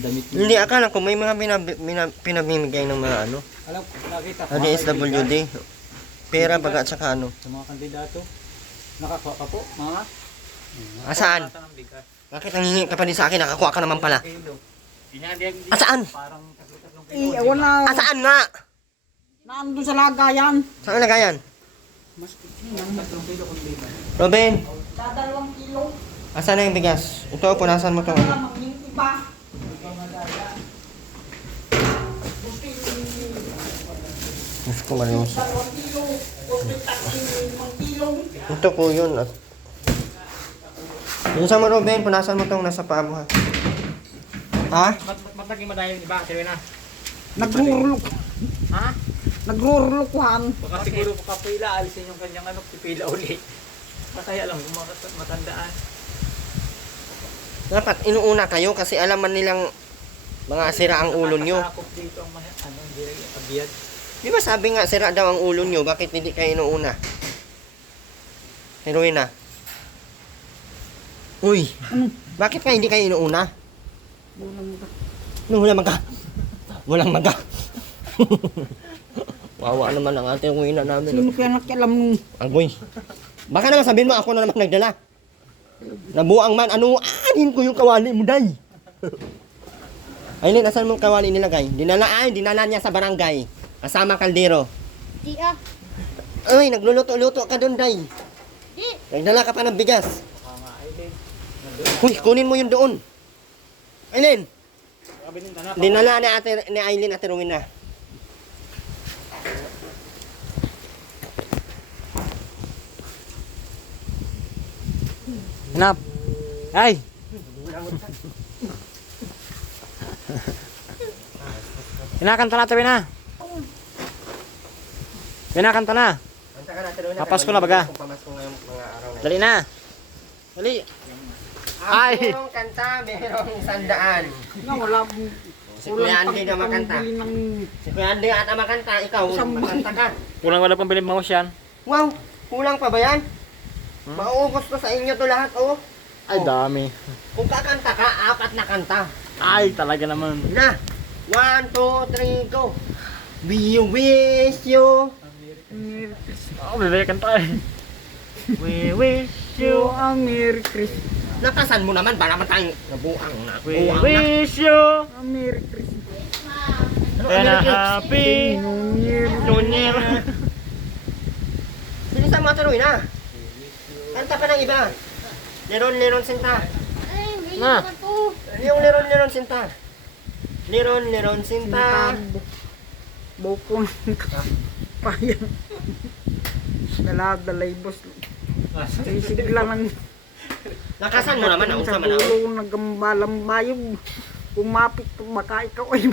Damit mo. Hindi, akala ko may mga pinamimigay ng mga ano. Alam ko, nakita ko. DSWD. Pera, baga, at saka ano. Sa mga kandidato. Nakakuha ka po, mama? Asaan? Nakakuha ka ng bigas. Bakit nangingi ka pa din sa akin? Nakakuha ka naman pala. Kilo. Hindi Asaan? Parang 3 Eh, wala. Asaan nga? Nandun sa lagayan. Saan lagayan? Robin, Dadalawang kilo. asan na yung bigas? Ito, punasan mo to. Malamang yung iba. Gusto ko marinos. Dalawang kilo. Limang kilo. Ito po yun. At... Yung sa mo, Robin, punasan mo tong nasa paa mo, ha? Ha? Mataging madayo yung iba, tinuwi na. Nagrurulok. Ha? Nagrurulukuhan. Baka siguro kapila, alisin yung kanyang ano, pipila uli. Kaya lang, kung matandaan. Dapat inuuna kayo kasi alaman nilang mga sira ang ulo nyo. Nakasakop dito ang ano, hindi rin abiyad. Di ba sabi nga sira daw ang ulo nyo? Bakit hindi kayo inuuna? Heroina. Uy, bakit ka hindi kayo inuuna? Wala maga. Walang maga. Wawa naman ang ating heroina namin. Sino kaya nakialam nung Agoy. Baka naman sabihin mo ako na naman nagdala. Nabuang man, ano, anin ko yung kawali mo, day. Ayun, asan mo yung kawali nilagay? Dinala niya sa barangay. Kasama kaldero. Di ah. Ay, nagluluto-luto ka doon, day. Di. Nagdala ka pa ng bigas. Baka nga, Aileen. Huy, kunin mo yun doon. Aileen, Sabi ng tanap. dinala ni Aileen at Rowena. Hanap. Ay! Kinakanta na, tabi na. Kinakanta na. Kanta ka na, Rowena. Papasko na, baga. Kung pamasko ngayong mga araw na. Dali na. Dali. Ang Ay. purong kanta, merong sandaan. na wala mong Si Kuya Andy na makanta. pangbili ng Si Kuya Andy ata makanta, ikaw makanta ka. Kulang wala pang biling mga yan. Wow, kulang pa ba yan? Mauubos pa sa inyo to lahat, oh. Ay, dami. Kung kakanta ka, 4 na kanta. Ay, talaga naman. Na, 1, 2, 3, go. We wish you. Oh, bibigyan kanta eh. We wish you. a Merry Christmas. Nakasan mo naman, ba naman tayong nabuang na. We Buang na. wish you. A Merry Christmas. Ano, And a American? happy New Year. New Year. Bilisan mo tuloy na. Kanta pa ng iba. Liron, sinta. Ay, hindi Na. naman to. Yung liron, sinta. Liron, sinta. Bukong payan. Dala-dalay boss. Sisigla ng Nakasan mo naman, naunsa sa man ako. dulo nagambalang bayog. Kumapit to baka ikaw ay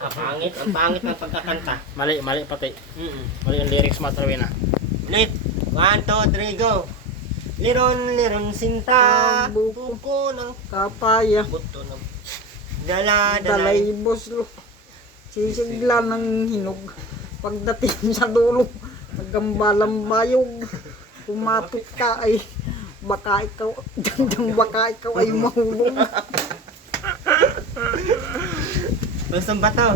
Ang pangit ng pagkakanta. Mali pati. Mali yung lyrics mo, tabi na. Ulit. 1, 2, 3, go. Liron, sinta. Buko. Buko ng kapaya. buto ng dalay. Dalay boss lo. Sisigla ng hinog. Pagdating sa dulo, nagambalang bayog. Kumapit ka ay baka ikaw ay mahulog. Gusto ba to?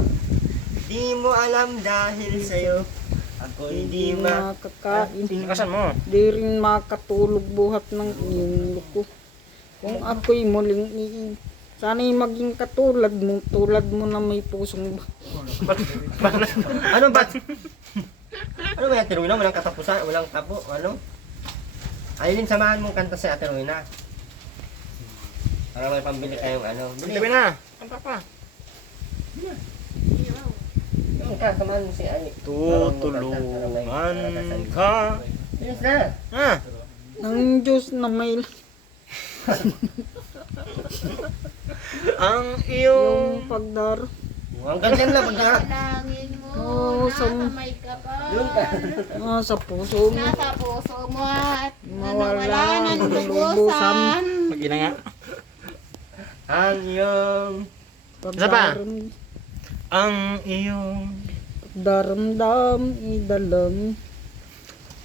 Di mo alam dahil sa'yo. Ako'y di ma... makakain. Nakasan mo. Di rin makatulog buhat ng iyong luko. Kung ako'y muling sana'y maging katulad mo, tulad mo na may pusong Ano ba? Ano ba yung Ate Rowena? Walang katapusan? Walang tapo? Ano? Ayun, samahan mong kanta si Ate Rowena. Para may pambili kayong ano. Tabi Bili. na. Kanta pa. Yung ka, samahan mo si Ay. Tutulungan ka. Bilis na. Ha? ng Diyos na may Ang iyong yung pagdaro. Ang ganyan lang pagdarap. Panalangin mo, Oo, nasa sa- may kapal. Doon ka. Sa puso mo. Nasa puso mo at Mawala nawala ng ng lubusan. mag-ina nga. Ang iyong... Isa pa. Pagdaram, Ang iyong daramdam idalam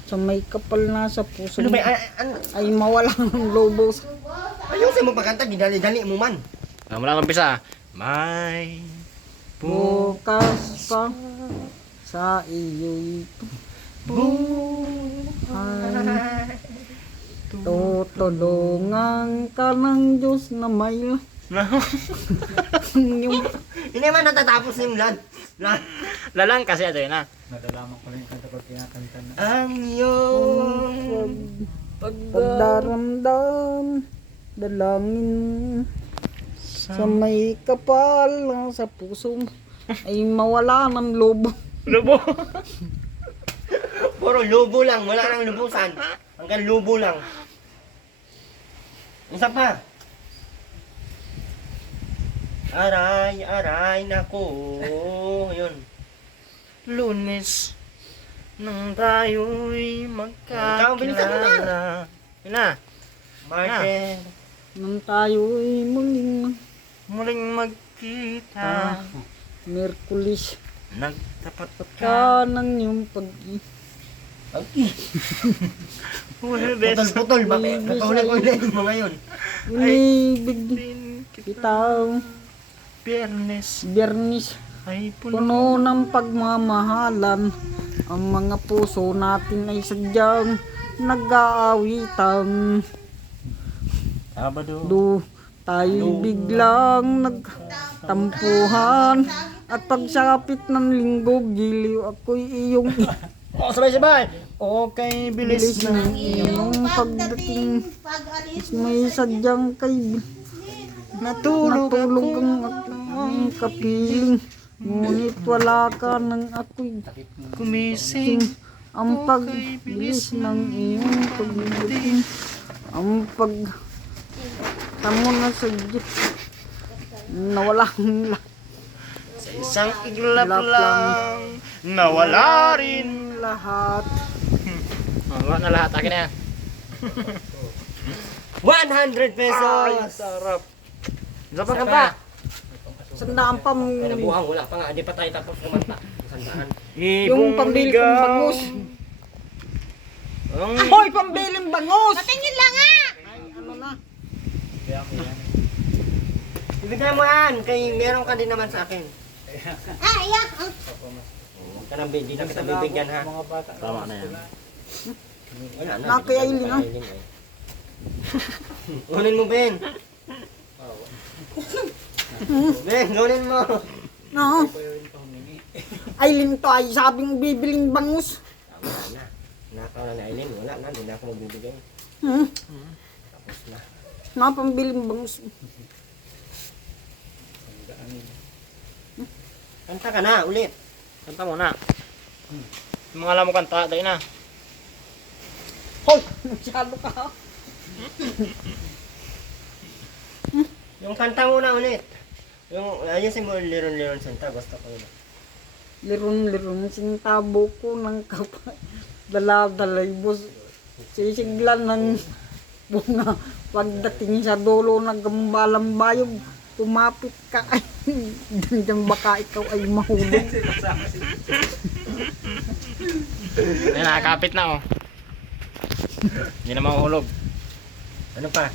sa may kapal na sa puso Ano mo ba? ay mawala ng lubos. Ayusin mo pagkanta, gidali-dali mo man. mula ng umpisa. May Bukas pa sa iyo'y buhay. Tutulungan ka ng Diyos na may yung Hindi man natatapos yung Lalang kasi ito yun, ha? Nadalaman ko lang yung kanta pag kinakanta na. Ang iyong Pagdaramdam, dalangin sa may kapal lang sa puso ay mawala ng lobo. Lubo. puro lubo lang, wala nang lubusan. Hanggang lubo lang. Isa pa. Aray, aray, naku. Yun. Lunes nang tayo'y Ikaw, bilisan mo na. magkakilala. Yun na. Martes. Nang tayo'y Muling magkita. Merkulis Nagtapat ka ng iyong Huwebes. Putol-putol. Papaulit-ulit mo ngayon. Inibig kita Biyernes Biyernes ay puno. puno ng pagmamahalan. Ang mga puso natin ay sadyang nag-aawitan. Sabado. Tayo'y biglang nagtampuhan. At pagsapit ng linggo, giliw ako'y iyong Oh, sabay-sabay. Okay, bilis bilis na. ng iyong pagdating. Pag-alis May sadyang kay Natulog natulog ako. ang aking kapiling. Ngunit wala ka nang ako'y Kumising. ang pagbilis ng iyong pagdating. Ang tamo na sadya nawalang Sa isang iglap Iglap lang. Nawala rin. lahat. Wala na lahat. Akin na yan. 100 pesos. sarap. Isa pa kanta. Sandaan pa mo. Ay, nabuhang, wala pa nga. Di pa tayo tapos kumanta. Sandaan. Yung pambili kong bangus. Hoy, pambiling bangus! Patingin lang nga! Ano na? Ibigay mo yan. Kay meron ka din naman sa akin. Ah, iyak! Huwag ka nang di na kita bibigyan ha. Mga bata. Tama na yan. Wala na. Nakay Aileen, ah. Kunin mo, Ben. Ben, kunin mo. No. Aileen to ay sabing bibiling bangus. Tama na. Nakaw na ni Aileen. Wala na. Hindi na ako magbibigay. Tapos na. Na pambiling bangus. Kanta ka na. Ulit. Kanta mo na. Yung mga alam mo kanta, dahil na. Hoy, masyado ka. Yung kanta mo na ulit. Yung ayusin mo liron-liron santa. Gusto ko yun. Liron-liron sintabo ko ng kapay. Dala-dalay bus. Sisiglan ng bunga. Pagdating sa dulo ng gambalang bayog, tumapit ka ay diyan baka ikaw ay mahulog. Ayun, nakakapit na oh. Hindi na mahuhulog. Ano pa?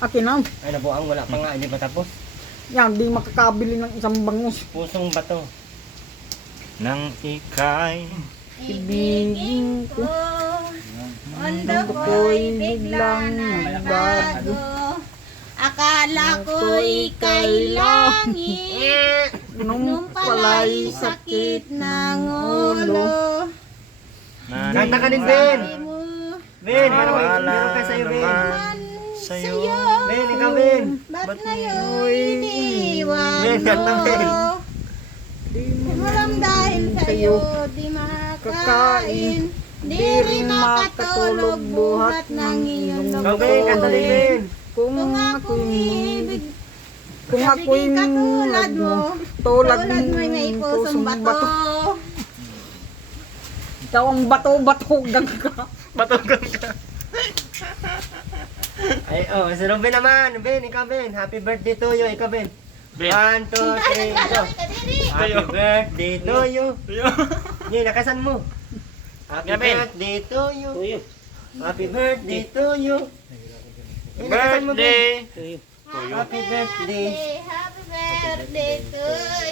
Akin na. Ay, nabuang. Wala pa nga. Hindi pa tapos. Yan, di makakabili ng isang bangus. Pusong bato. Nang ikay. Ibigin ko. Mundo ko'y biglang nagbago. Akala ko'y kay langit. Nung pala'y sakit ng ulo. Kanta ka din, Ben. Ben, Nawala meron ka sa'yo, Ben. naman sa'yo. Ben, ikaw, Ben. Ba't ngayon iniwan Ben, kanta, Ben. mo? Walang dahil sa'yo, di makakain. Di rin makatulog buhat ng iyong Ikaw, Ben, kanta din, Ben. Kung Kung akong ako'y ibig, kung ako'y katulad mo, tulad tulad mo'y may pusong bato. Ikaw ang bato-batugang ka. Batugan ka. Ay, oh, si Ruben naman. Ben, ikaw, Ben. Happy birthday to you. Ikaw, Ben. Ben. 1, 2, 3, go. Happy birthday to you. Hindi, nakasan mo. Happy Yeah, Ben. birthday to you. Happy birthday to you. Eh, nakasan mo, Ben. Birthday. Happy birthday. Happy birthday to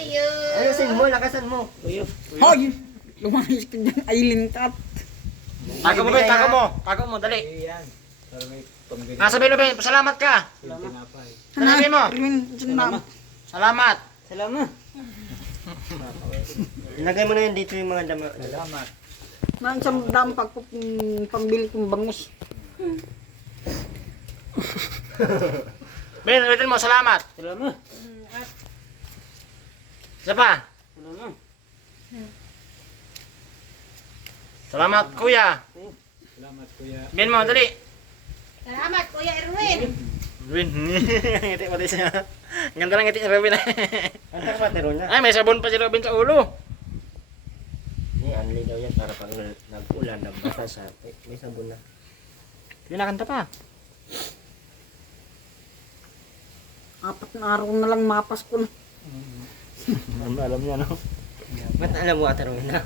you. Ayusin mo, lakasan mo. Hoy! Lumayas ka dyan, Aileen ka. Tago mo, Ben. Tago mo. Tago mo, dali. Ayan. Para may pambili. Sabihin mo, Ben. Pasalamat ka. Yung tinapay. Sabihin mo. Salamat. Salamat. Salamat. Ilagay mo na yan dito yung mga dama. Salamat. Na isang daan pambili kong bangus. Ben, ulitin mo, salamat. Salamat. Isa pa. Salamat. Salamat, kuya. Salamat kuya. Ben mo, dali. Salamat, Kuya Erwin. Win. Ngiti pati siya. Ganda lang ngiti ni Robin. Ang kapatero niya. Ay, may sabon pa si Robin sa ulo. Ni anli daw yan para pag nag-ulan, nagbasa siya. May sabon na. Pinakanta pa. 4 na araw na lang mapas ko na. Alam niya, no? Ba't alam mo, Ate Rowena?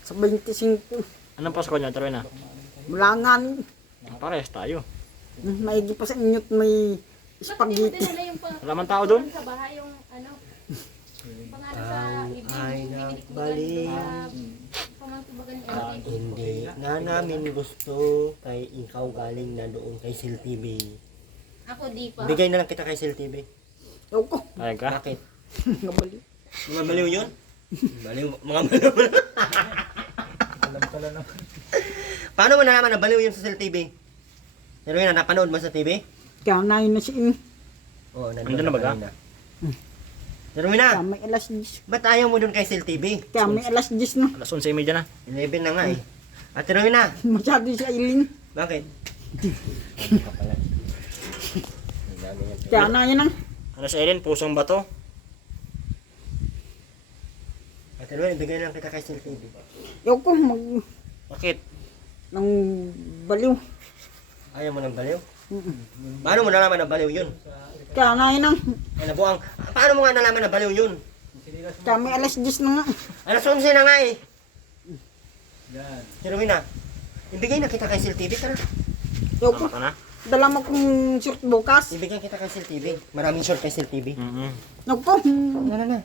Sa 25. Anong Pasko niya, Taroy na? Bulangan. Pares tayo. Maigi pa sa inyo't may spaghetti. Ito na yung Wala man tao doon. sa bahay yung ano. Pangalan sa ibig. Ay, nagbalik. Pamangkibagan ni Ah, Erwin. hindi na namin gusto kay ikaw galing na doon kay Sil TV. Ako di pa. Bigay na lang kita kay Sil TV. Ewan ko. Ay ka. Bakit? Nabali. Mga baliw yun? Baliw, mga baliw. Alam pala na. Paano mo nalaman na baliw yun sa Sil TV? Pero yun, napanood mo sa TV? Kaya nahin na si In. Oo, Nandun na ba ka? Pero na, Kaya may alas 10. ba't ayaw mo doon kay Sil TV? Kaya may alas 10 na. Alas 11:30 na. 11 na nga eh. Ate Rowena, Masyado si Aileen. bakit? Ano ka pala? Ang dami yan. Kaya nahin na. Ano sa Ellen? Pusong bato. Ate Rowena, bigay lang kita kay Sil TV. Ewan ko. Bakit? Nang baliw. Ayaw mo ng baliw? Paano mo nalaman na baliw yun? Kaya nahin na. Ay, nabuang. Paano mo nga nalaman na baliw yun? Kaya may alas 10 na nga. Alas 11 na nga eh. Yan. Si Rowena, ibigay na kita kay Sil TV, tara. Ewan ko. Tama ka na? Dala mo kong shirt bukas. Ibigay kita kay Sil TV. Maraming short kay Sil TV. Mm-hmm. Ewan ko. Na.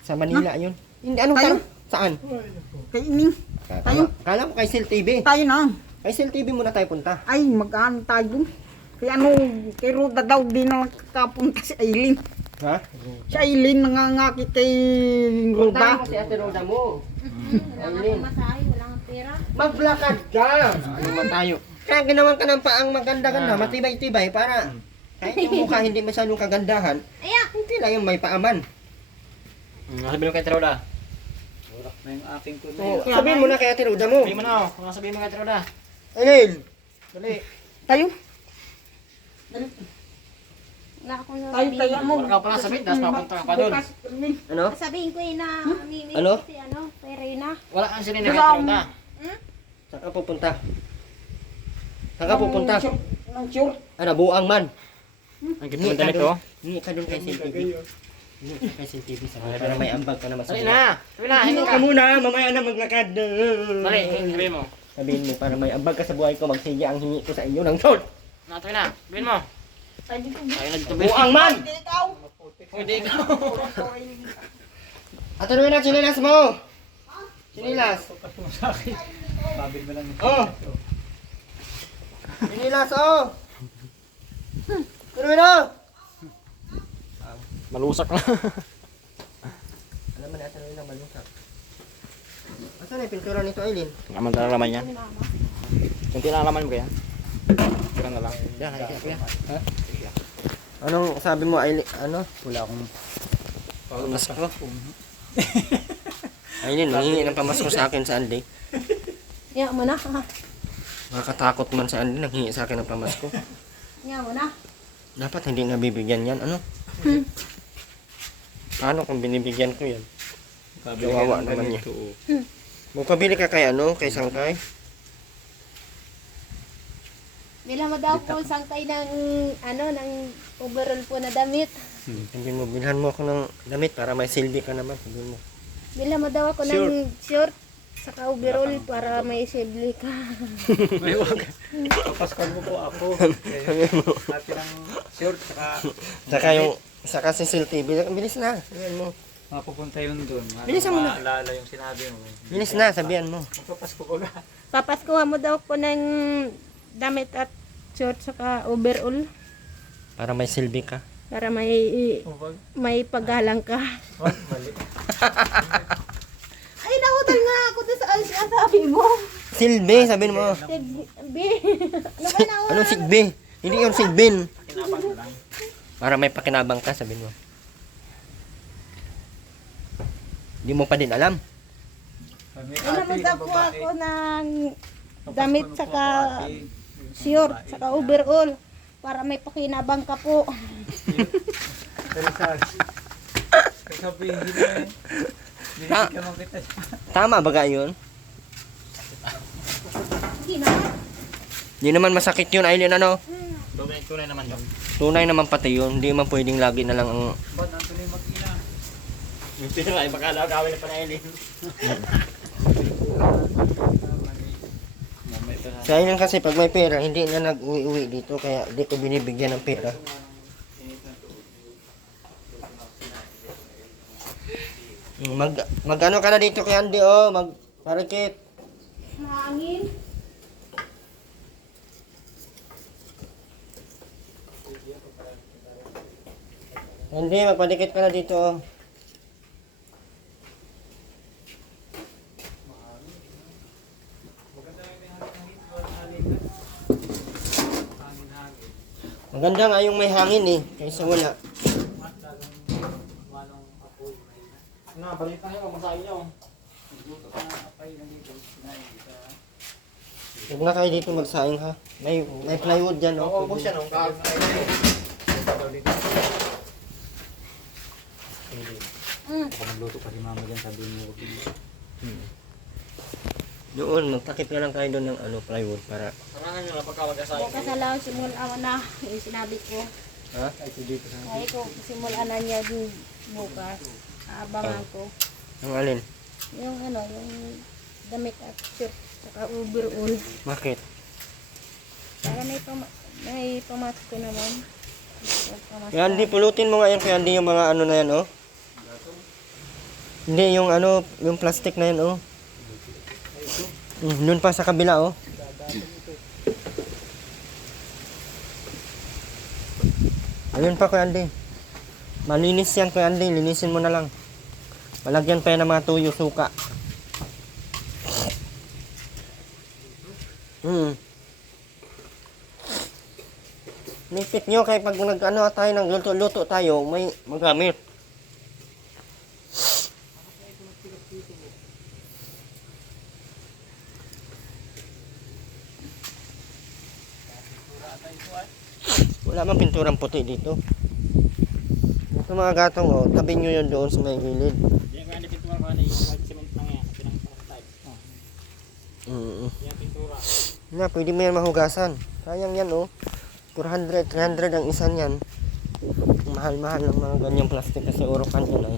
Sa Manila yun. Hindi, anong Tayo? Saan? Kay Ining. Tayo. Kala ko kay Sil TV. Tayo na. Kay Sil TV muna tayo punta. Ay, mag-ano tayo. Kaya ano, kay Roda daw din na nakapunta si Aileen. Ha? Si Aileen nangangakit kay Roda. si Ate Roda mo. Wala nga pamasahe, wala nga pera. Maglakad ka! Ano man tayo? Kaya ginawan ka ng paang maganda-ganda, matibay-tibay para kahit yung mukha hindi masyadong kagandahan, Ayan! hindi lang yung may paaman. Sabihin mo kay Taroda. Urak na yung aking kuno. Oh, sabihin mo na kay Ate Roda mo. Sabihin mo na, oh. Sabihin mo kay Taroda. Alin? Dali. Tayo. Wala akong Tayo, tayo mo. Wala ka pala sabihin, tapos papunta ka pa doon. Bukas, Aileen. Ano? Sabihin ko na mimi Ano? si ano, kay Reyna. Wala kang sinina kay Taroda. Saan ka pupunta? Saan ka pupunta? Ng short. Ano, buang man. Ang ganda ng damit ko. Hindi ka doon kay Sil TV. Hindi ka kay Sil TV sa para may ambag ka na Dali masulat. na. Dali na, hindi Hindi ka. ka muna, mamaya na maglakad. Dali, sabihin mo. Sabihin mo, para may ambag ka sa buhay ko, magsigya ang hingi ko sa inyo ng short. Natuloy na. Sabihin mo. Tayo dito. Tayo nagtubi. Buang man! Hindi ikaw. Hindi ikaw. At ano na, sinilas mo? Sinilas. Babil mo lang. Oh! Sinilas, oh! Ano na? Malusak na. Alam mo na, ano na, malusak. Asan na yung pintura nito, Aileen? Naman talaga laman yan. Kunti lang laman mo kaya. Kira na lang. Yan, halika kuya. Ha? Anong sabi mo, Aileen? Ano? Wala akong Pamasko? Aileen, nangingi ng pamasko sa akin sa Andy. Yan mo na. Nakakatakot man sa Andy, nanghingi sa akin ng pamasko. Yan mo na. Dapat hindi nabibigyan yan, ano? Paano kung binibigyan ko yan? Kawawa naman niya. Magpabili ka kay ano, kay Sangkay? Bila mo daw po sangkay ng ano, ng overall po na damit. Sabihin mo, bilhan mo ako ng damit para may silbi ka naman. Sabihin mo. Bila mo daw ako ng short saka overall para may sibli ka. May wag. Papaskal mo po ako. Atin ang short Saka si Sil TV, bilis na. Sabihan mo. mapupunta yun doon. Bilisan mo na. Maalala yung sinabi mo. Bilis na, sabihan mo. Magpapasko ko na. Papaskuhan mo daw po ng damit at short saka overall. Para may silbi ka. Para may paggalang ka. Mali. Ay, nakutal nga ako doon sa sabi mo. Silbi, sabihin mo. Sigbi. Ano ba na? Anong sigbi? Hindi yung sigbin. Para may pakinabang ka, sabihin mo. Hindi mo pa din alam. Inamanda po ako ng damit saka short saka overall para may pakinabang ka po. Sabihin mo eh. Binibigyan mo kita. Tama ba ga yun? Hindi na. Hindi naman masakit yun, Aileen, ano? Tunay naman yun. Tunay naman pati yun. Hindi man pwedeng lagi na lang ang... Ba't ang tuloy mag-ina? Yung tira ay baka gawin na pa na Aileen. Si Aileen kasi pag may pera, hindi na nag-uwi-uwi dito. Kaya dito binibigyan ng pera. Mag ano ka na dito kay Andy, oh. Parikit. Hangin. Andy, magpadikit ka na dito, oh. Maganda nga yung may hangin eh, kaysa wala. Na, balita nyo, masahin nyo. Huwag na kayo dito magsaing ha. May plywood dyan, oh. Oo, siya nung Baka magluto pa si mama dyan, sabihin mo. Doon, magtakip na lang kayo doon ng ano, plywood para... Sarangan nyo na pagka mag-asahin. Bukas na lang simulan na yung sinabi ko. Ha? Ay, si dito sa... Ay ko simulan na niya din bukas. Abangan ko. Ang alin? Yung ano, yung damit at shirt saka overall. Bakit? Para may pamasko naman. Kaya Andy, pulutin mo nga yan kaya Andy yung mga ano na yan, oh. Hindi, yung ano, yung plastic na yan, oh. Doon pa sa kabila, oh. Ayun pa, Kuya Andy. Malinis yan, Kuya Andy. Linisin mo na lang. Malagyan pa yan ng mga tuyo, suka. Nipit nyo kaya pag nag-ano tayo, nagluto-luto tayo, may magamit. Wala mang pinturang puti dito. Ito mga gatong, oh, tabi nyo yun doon sa may gilid. Yan kaya pintura ko na yung white cement lang yan. Pinang-type. Yan pintura. Na, pwede mo yan mahugasan. Sayang yan, oh. 400, 300 ang isa niyan. Mahal-mahal ng mga ganyang plastic kasi urukan yun ay.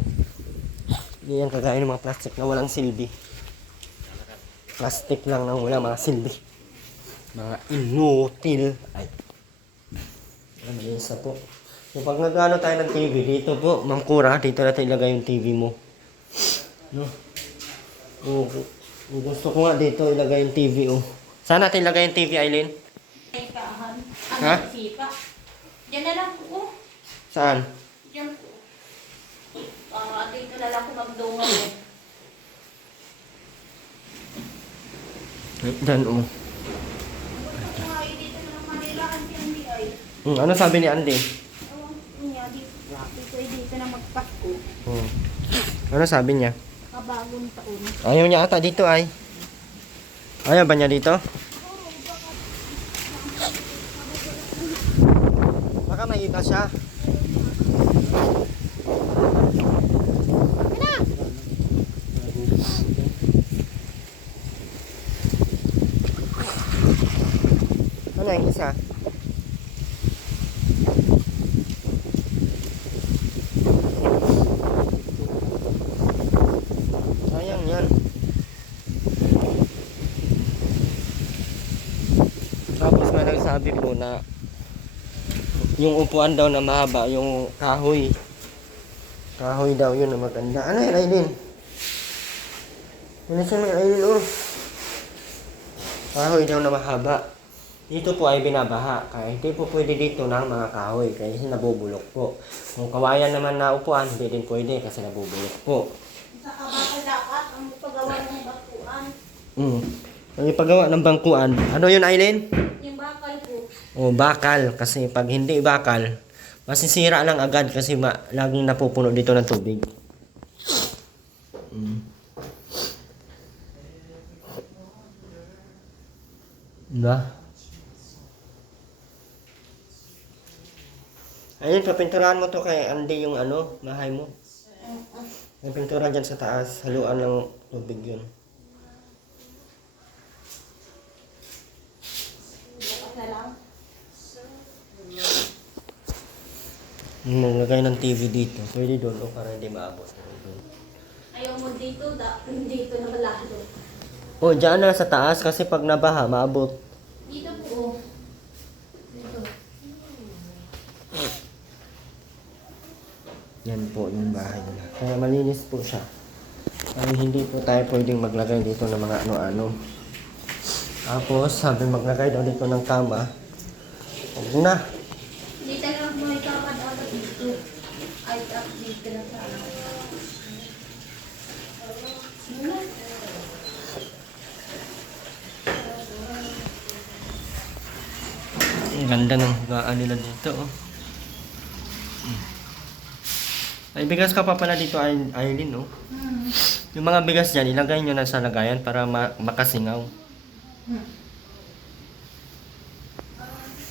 Hindi yan kagaya ng mga plastic na walang silbi. Plastic lang nang wala mga silbi. Mga inutil. Ay. Ano isa po. So pag nag-ano tayo ng TV, dito po, Ma'am Cura, dito natin ilagay yung TV mo. No? Gusto ko nga dito ilagay yung TV, oh. Saan natin ilagay yung TV, Aileen? Ay, kahan. Ha? Ang sipa. Diyan na lang po. Saan? Diyan po. Dito na lang po magdungan eh. Dan, oh. Dito na lang Manila ang PNBI. Ano sabi ni Andy? Ewan ko niya, dito na magpasko. Ano sabi niya? Kabagong taon. Ayaw niya ata dito ay. Ayaw ba niya dito? Baka may iba siya. Ano yung isa? Sayang yan. Tapos may nagsabi po na yung upuan daw na mahaba, yung kahoy. Kahoy daw yun na maganda. Ano yun, Aileen? Ano siya may Aileen, oh? Kahoy daw na mahaba. dito po ay binabaha. Kaya hindi po pwede dito ng mga kahoy kasi nabubulok po. Kung kawayan naman na upuan, hindi din pwede kasi nabubulok po. Sa kabakal dapat ang paggawa ng bakuan. Ang ipagawa ng bangkuan, ano yun Aileen? Yung bakal po. O bakal, kasi pag hindi bakal, masisira lang agad kasi laging napupuno dito ng tubig. Diba? Ayun, papinturahan mo to kay Andy yung bahay mo. May pintura dyan sa taas, haluan ng tubig yun. Bukas na lang. Maglagay ng TV dito, pwede doon o para hindi maabot. Ayaw mo dito, dito na malalo. O, dyan na sa taas kasi pag nabaha, maabot. Dito po. Dito. Yan po yung bahay nila. Kaya malinis po siya. Ay hindi po tayo pwedeng maglagay dito ng mga ano-ano. Tapos, sabi maglagay daw dito ng kama. Huwag na. Dito lang mo ikaw dapat dito. Ay, dito na sa ano. Ang ganda ng higaan nila dito. Oh. Ay, bigas ka pa pala dito, Aileen, no? Yung mga bigas dyan, ilagay nyo na sa lagayan para makasingaw.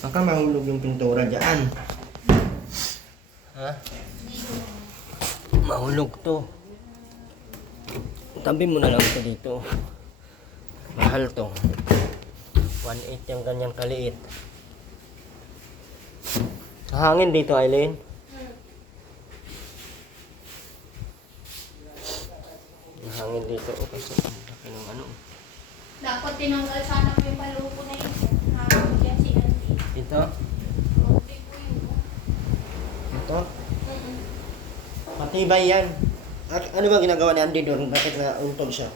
Baka mahulog yung pintura dyan. Ha? Mahulog to. Tabi mo na lang ito dito. Mahal to. 1.8 yung ganyang kaliit. Hangin dito, Aileen. Hangin dito. Oh, kasi laki ng ano. Dapat tinanggal sana ko yung palupo na yun. Nakakagyan si Andy. Ito? Okay po yun. Ito? Matibay yan. At ano ba ginagawa ni Andy doon? Bakit nauntog siya?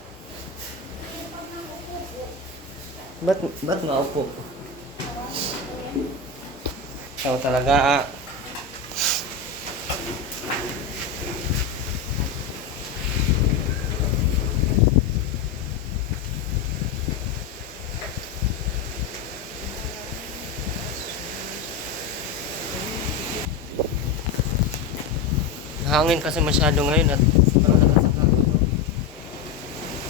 Ba't maupo? Ikaw talaga hangin kasi masyado ngayon at sobrang lakas ang hangin.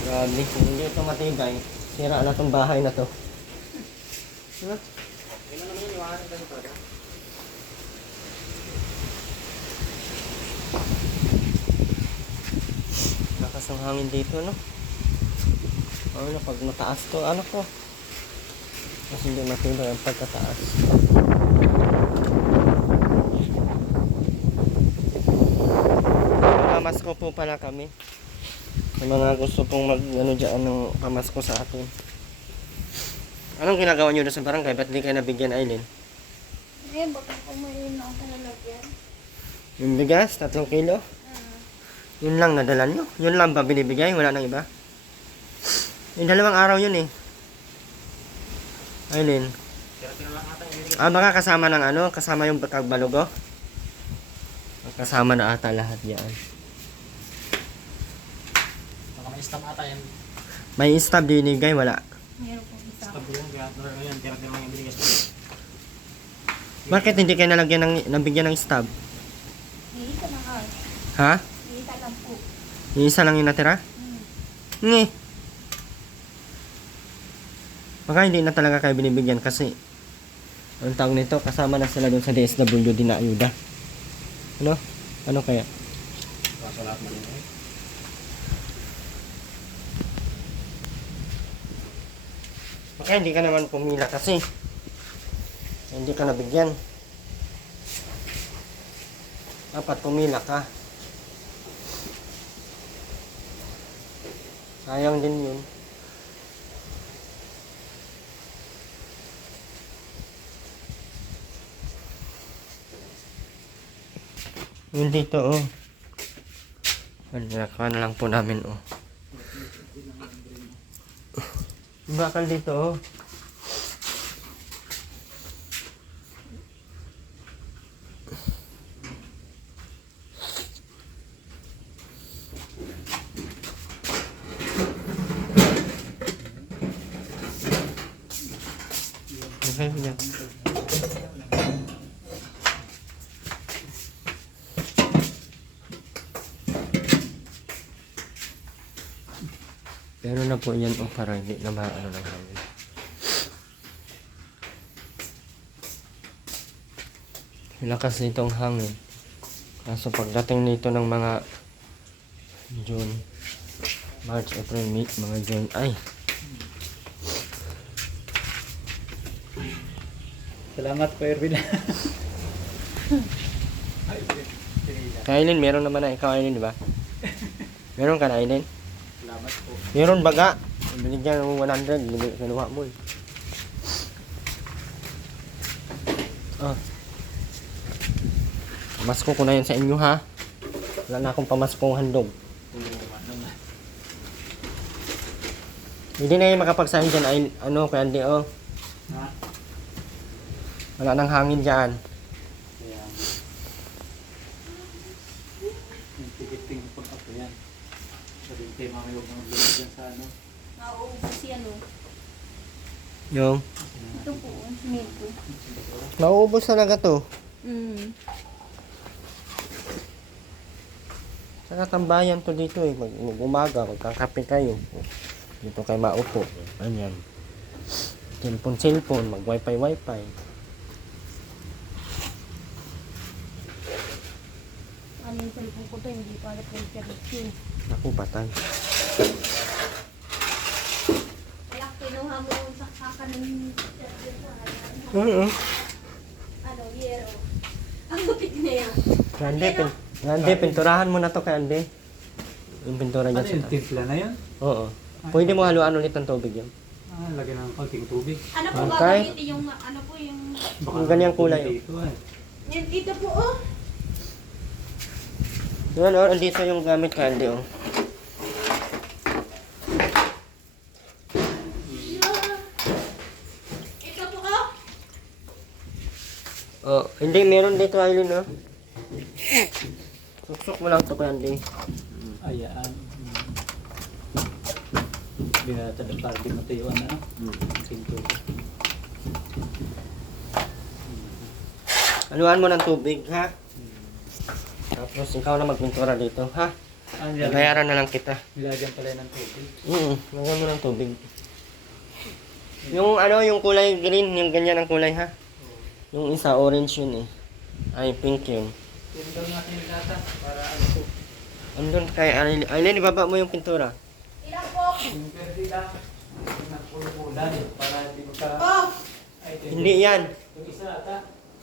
Grabe, kung hindi ito matibay, sira na tong bahay na to. Diba? Lakas ang hangin dito, no? Ano pag mataas to, ano ko? Mas hindi matibay ang pagkataas. Pamasko po pala kami. May mga gusto pong dyan ng pamasko sa atin. Anong ginagawa nyo doon sa barangay? Ba't di kayo nabigyan, Aileen? Eh, baka kumain na ako nalagyan. Yung bigas, 3 kilo? Yun lang nadala nyo? Yun lang ba binibigay? Wala nang iba? Yung 2 araw yun eh. Aileen. Baka kasama ng kasama yung kagbalugo? Kasama na ata lahat yan. Baka may stamp ata yan. May stab binigay, wala. Meron pong isa. Stamp yun, kaya yan, tira-tira lang yung bilis. Bakit hindi kayo nabigyan ng stab? Iisa na nga. Ha? Iisa lang po. Yung isa lang yung natira? Ngi. Baka hindi na talaga kayo binibigyan kasi ang tawag nito, kasama na sila dun sa DSWD na ayuda. Ano? Ano kaya? Kaso lahat man yun. Baka hindi ka naman pumila kasi hindi ka nabigyan. Dapat pumila ka. Sayang din yun. Yun dito, oh. Nakakuha na lang po namin, oh. Bakal dito, oh. Pero na po yan para hindi na maano ng hangin. Lakas nitong hangin. Kaso pagdating nito ng mga June, March, April, May, mga June, ay, Salamat po, Erwin. Kailin, meron naman na ikaw, Aileen, di ba? Meron ka na, Aileen? Salamat po. Meron baga. Binigyan mo 100, kinuha mo eh. Ah. Pamasko ko na yan sa inyo ha. Wala na akong pamaskong handog. Hindi na yung makapagsahin dyan ay ano kaya hindi oh. Ha? Wala nang hangin dyan. Kaya, yung tigiting pag-apo yan. Sabi yung tema may huwag na maglulog dyan sa ano. Nauubos yan o. Yung Ito po, nito. mauubos talaga to. Mm. Sa tambayan to dito eh. Mag-umaga, magkakape kayo. Dito kayo maupo. Ayan. Cellphone, mag-wifi. Ano yung cellphone ko to, hindi pa alam yung charge. Naku, patay. Kaya kinuha mo sa kakanin charger ko. Oo. Ano, yero. Ang lupit na yan. Grande, pinturahan mo na to kay Ande. Yung pintura Ano niya yung sa timpla na yan? Oo. Pwede mo haluan ulit ng tubig yun. Lagyan ng konting tubig. Ano po Okay. gagamitin yung, ano po yung... Yung ganyang kulay. Dito eh. Yan, dito po oh. Yun, oh, andito yung gamit kay Ande, oh. Ito po oh. Oh, hindi, meron dito, Aileen, oh. Suksok mo lang to kay Ande. Ayan. Hindi na natin para di matayuan na. Pintura. Haluan mo ng tubig, ha? Tapos ikaw na magpintura dito, ha? Bayaran na lang kita. Nilagyan pala ng tubig. Lagyan mo ng tubig. Yung ano, yung kulay green, yung ganyan ang kulay, ha? Yung isa, orange yun, eh. Ay, pink yun. Yung daw natin yung data para ano po. Andun kay Aileen. Aileen, ibaba mo yung pintura. Ilan po? Yung pwede lang. Yung nagpulupulan para hindi magka... Oh. Ay, ito Hindi yan. yung isa ata.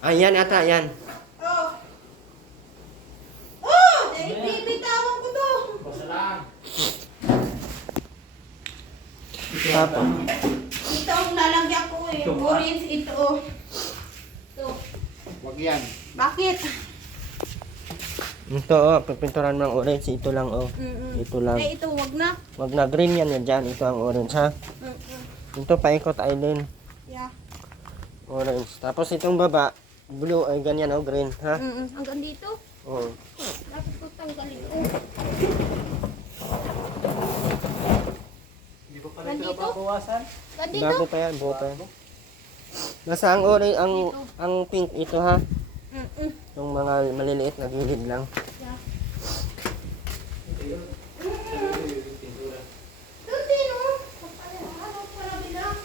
Yan ata, yan. Oh. Oh! Bibitawan ko to. Basta lang. Tapos, Ito ang lalagyan ko eh. Ito, Orange ito oh. Ito. Wag yan. Bakit? ito, oh, pipinturan mo ng orange. Ito lang, oh. Ito lang. Eh, ito wag na. Wag na green yan, yan dyan. Ito ang orange, ha? Ito, paikot, Aileen. Yeah. Orange. Tapos itong baba, blue, ay ganyan, oh, green, ha? Hanggang dito. Oo. Dapat ko tanggalin ko. Hindi ko pala ito Nandito? nababawasan. Hanggang dito. Bago pa yan, buo pa yan. Nasa ang orange, ang pink ito, ha? Yung mga maliliit na gilid lang. Yeah. Doon din oh. Ano pala bilang?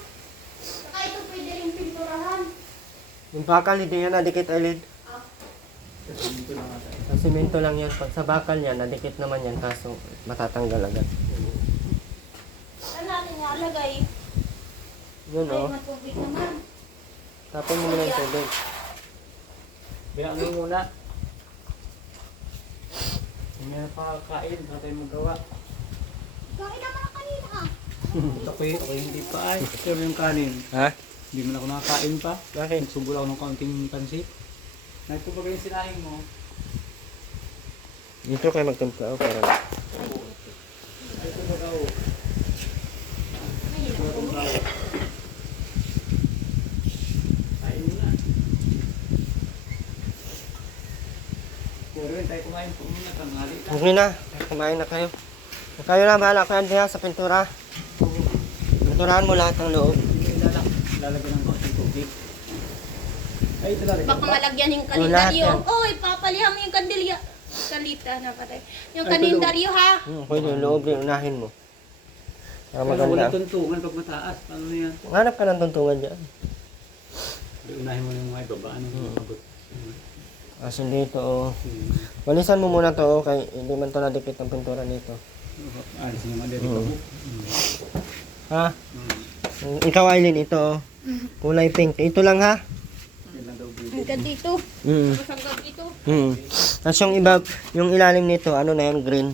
Saka ito pwede rin pinturahan. Yung bakal, hindi yan nadikit, Aileen. Dito lang ata. Sa simento lang yan. Pag sa bakal yan, nadikit naman yan. Kaso, matatanggal agad. Saan natin nalagay? Yun, Ay, oh. matubig naman. Tapon mo muna yung tubig. Bilang mo muna. Hindi na pa kakain. Baka tayo magawa. Kain naman na kanina ah. Okay, hindi pa ay. Pero yung kanin. Ha? Hindi mo na ako nakakain pa. Bakit? Nagsubol ako ng kaunting pansit. Nagpo ba yung sinahin mo? Dito kayo magtimpla, oh. Para Ay, ito ba daw? Kain mo na. Pero yun, tayo kumain po muna. Tanghali na. okay na. Kumain na kayo. Kayo na, bahala kayo diha sa pintura. Pinturahan mo lahat ng loob. Lalagyan ng kaunting tubig. Ay, ito lalagyan Baka pa. malagyan yung lahat kalendaryo. yan. Oh, ipapalihan mo yung kandilya. Kalita na patay. Yung kalendaryo ha. Pwede yung loob yung unahin mo. Para Pero maganda. walang tuntungan pag mataas. Paano na yan? Hanap ka ng tuntungan dyan. Unahin mo yung mga ibaba. Ano yung abot? Kasi dito, walisan mo muna to, kay hindi man to nadikit ang pintura nito. Alis yung mga dito. Ha? Ikaw, Aileen, ito, kulay pink. Ito lang, ha? Yan lang daw dito. Hanggang dito. Mm. Tapos hanggang dito. Tapos yung iba, yung ilalim nito, ano na yan, green.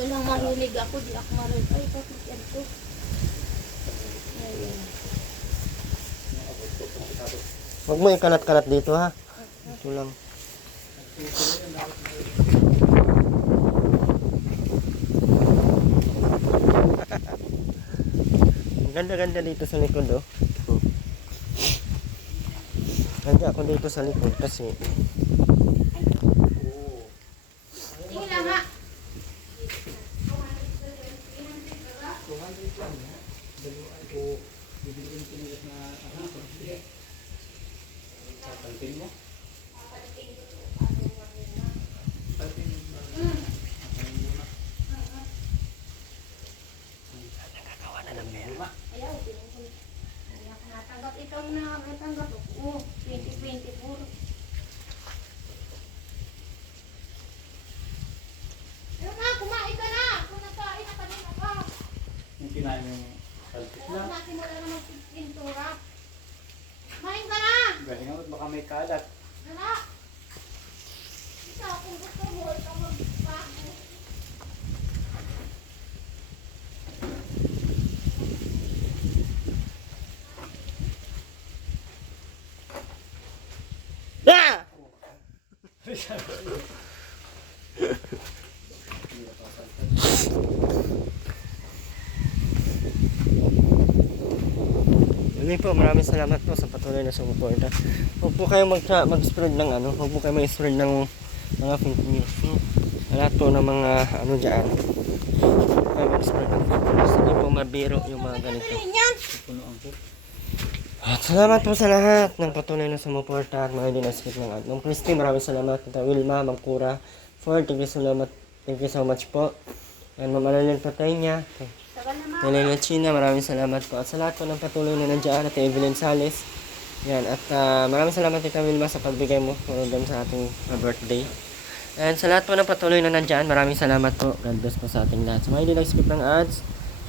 Yun lang mahilig ako. Di ako marinig. Ay, bakit yan to? Huwag mo ikalat-kalat dito, ha? Ito lang. Ang ganda-ganda dito sa likod, oh. Ganda ako dito sa likod kasi Tingin lang ha. Palpin mo? Ayaw. Hindi ako natanggap. Ikaw na natanggap. Oo. 2024. Pero na, kumain ka na. Kung nagkain na kanina ka. Yung kinain yung palpit Oo, na. nasimula na magpintura. Kumain ka na. Galing ako, baka may kalat. Nana. Ikaw, kung gusto mo, ikaw magbago. ah! Yun po, maraming salamat po sa patuloy na sumuporta. Huwag po kayong mag-spread ng ano, huwag po kayong mag-spread ng mga fake news. Lahat po ng mga ano dyan. Huwag kayong mag-spread ng fake news. Hindi po mabiro yung mga ganito. Yan. Punuan ko. At salamat po sa lahat ng patuloy na sumuporta at mga dinaskip ng Ma'am Christy, maraming salamat. Tita Wilma, Ma'am Kura, Ford, thank you so much po. And Ma'am Alalyn Patenya, Tagal naman. Helena China, maraming salamat po. At sa lahat po ng patuloy na nandiyan, at Evelyn Sales. Yan, at maraming salamat Tita Wilma sa pagbigay mo program sa ating birthday. And sa lahat po ng patuloy na nandiyan, maraming salamat po. God bless po sa ating lahat. Sa mga hindi nag-skip ng ads,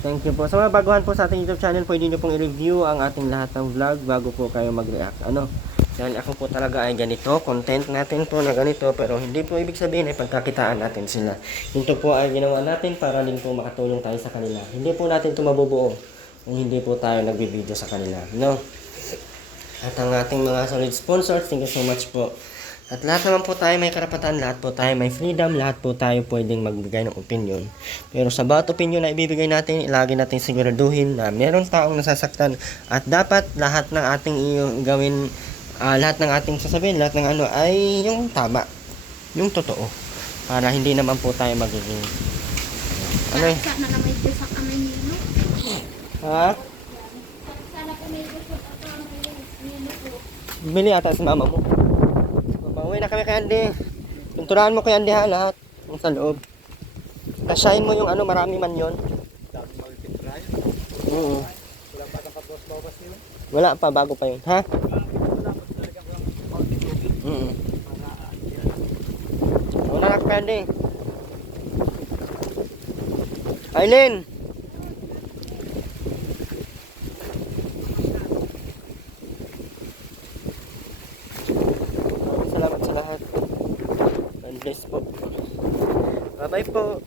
thank you po. Sa mga baguhan po sa ating YouTube channel, pwede nyo pong i-review ang ating lahat ng vlog bago po kayo mag-react. Dahil ako po talaga ay ganito, content natin po na ganito, pero hindi po ibig sabihin ay pagkakitaan natin sila. Ito po ay ginawa natin para din po makatulong tayo sa kanila. Hindi po natin ito mabubuo kung hindi po tayo nagbibideo sa kanila. At ang ating mga solid sponsors, thank you so much po. At lahat naman po tayo may karapatan, lahat po tayo may freedom, lahat po tayo pwedeng magbigay ng opinion. Pero sa bawat opinion na ibibigay natin, lagi natin siguraduhin na meron taong nasasaktan at dapat lahat ng ating gawin, lahat ng ating sasabihin, lahat ng ano ay yung tama, yung totoo. Para hindi naman po tayo magiging Sana na may Diyos sa kamay nino. ha? Sana ka may Diyos sa kamay nino ko. Bili ata sa mama mo. Pauwi na kami kay Andy. Pinturahan mo kay Andy ha, lahat. Yung sa loob. Kasyahin mo yung ano, marami man yun. Dami magpipinturahan. Wala pa tapos bawas nila. Wala pa, bago pa yun. Ha? Wala na kay Andy. Aileen! Salamat sa lahat. God bless po. Bye-bye po.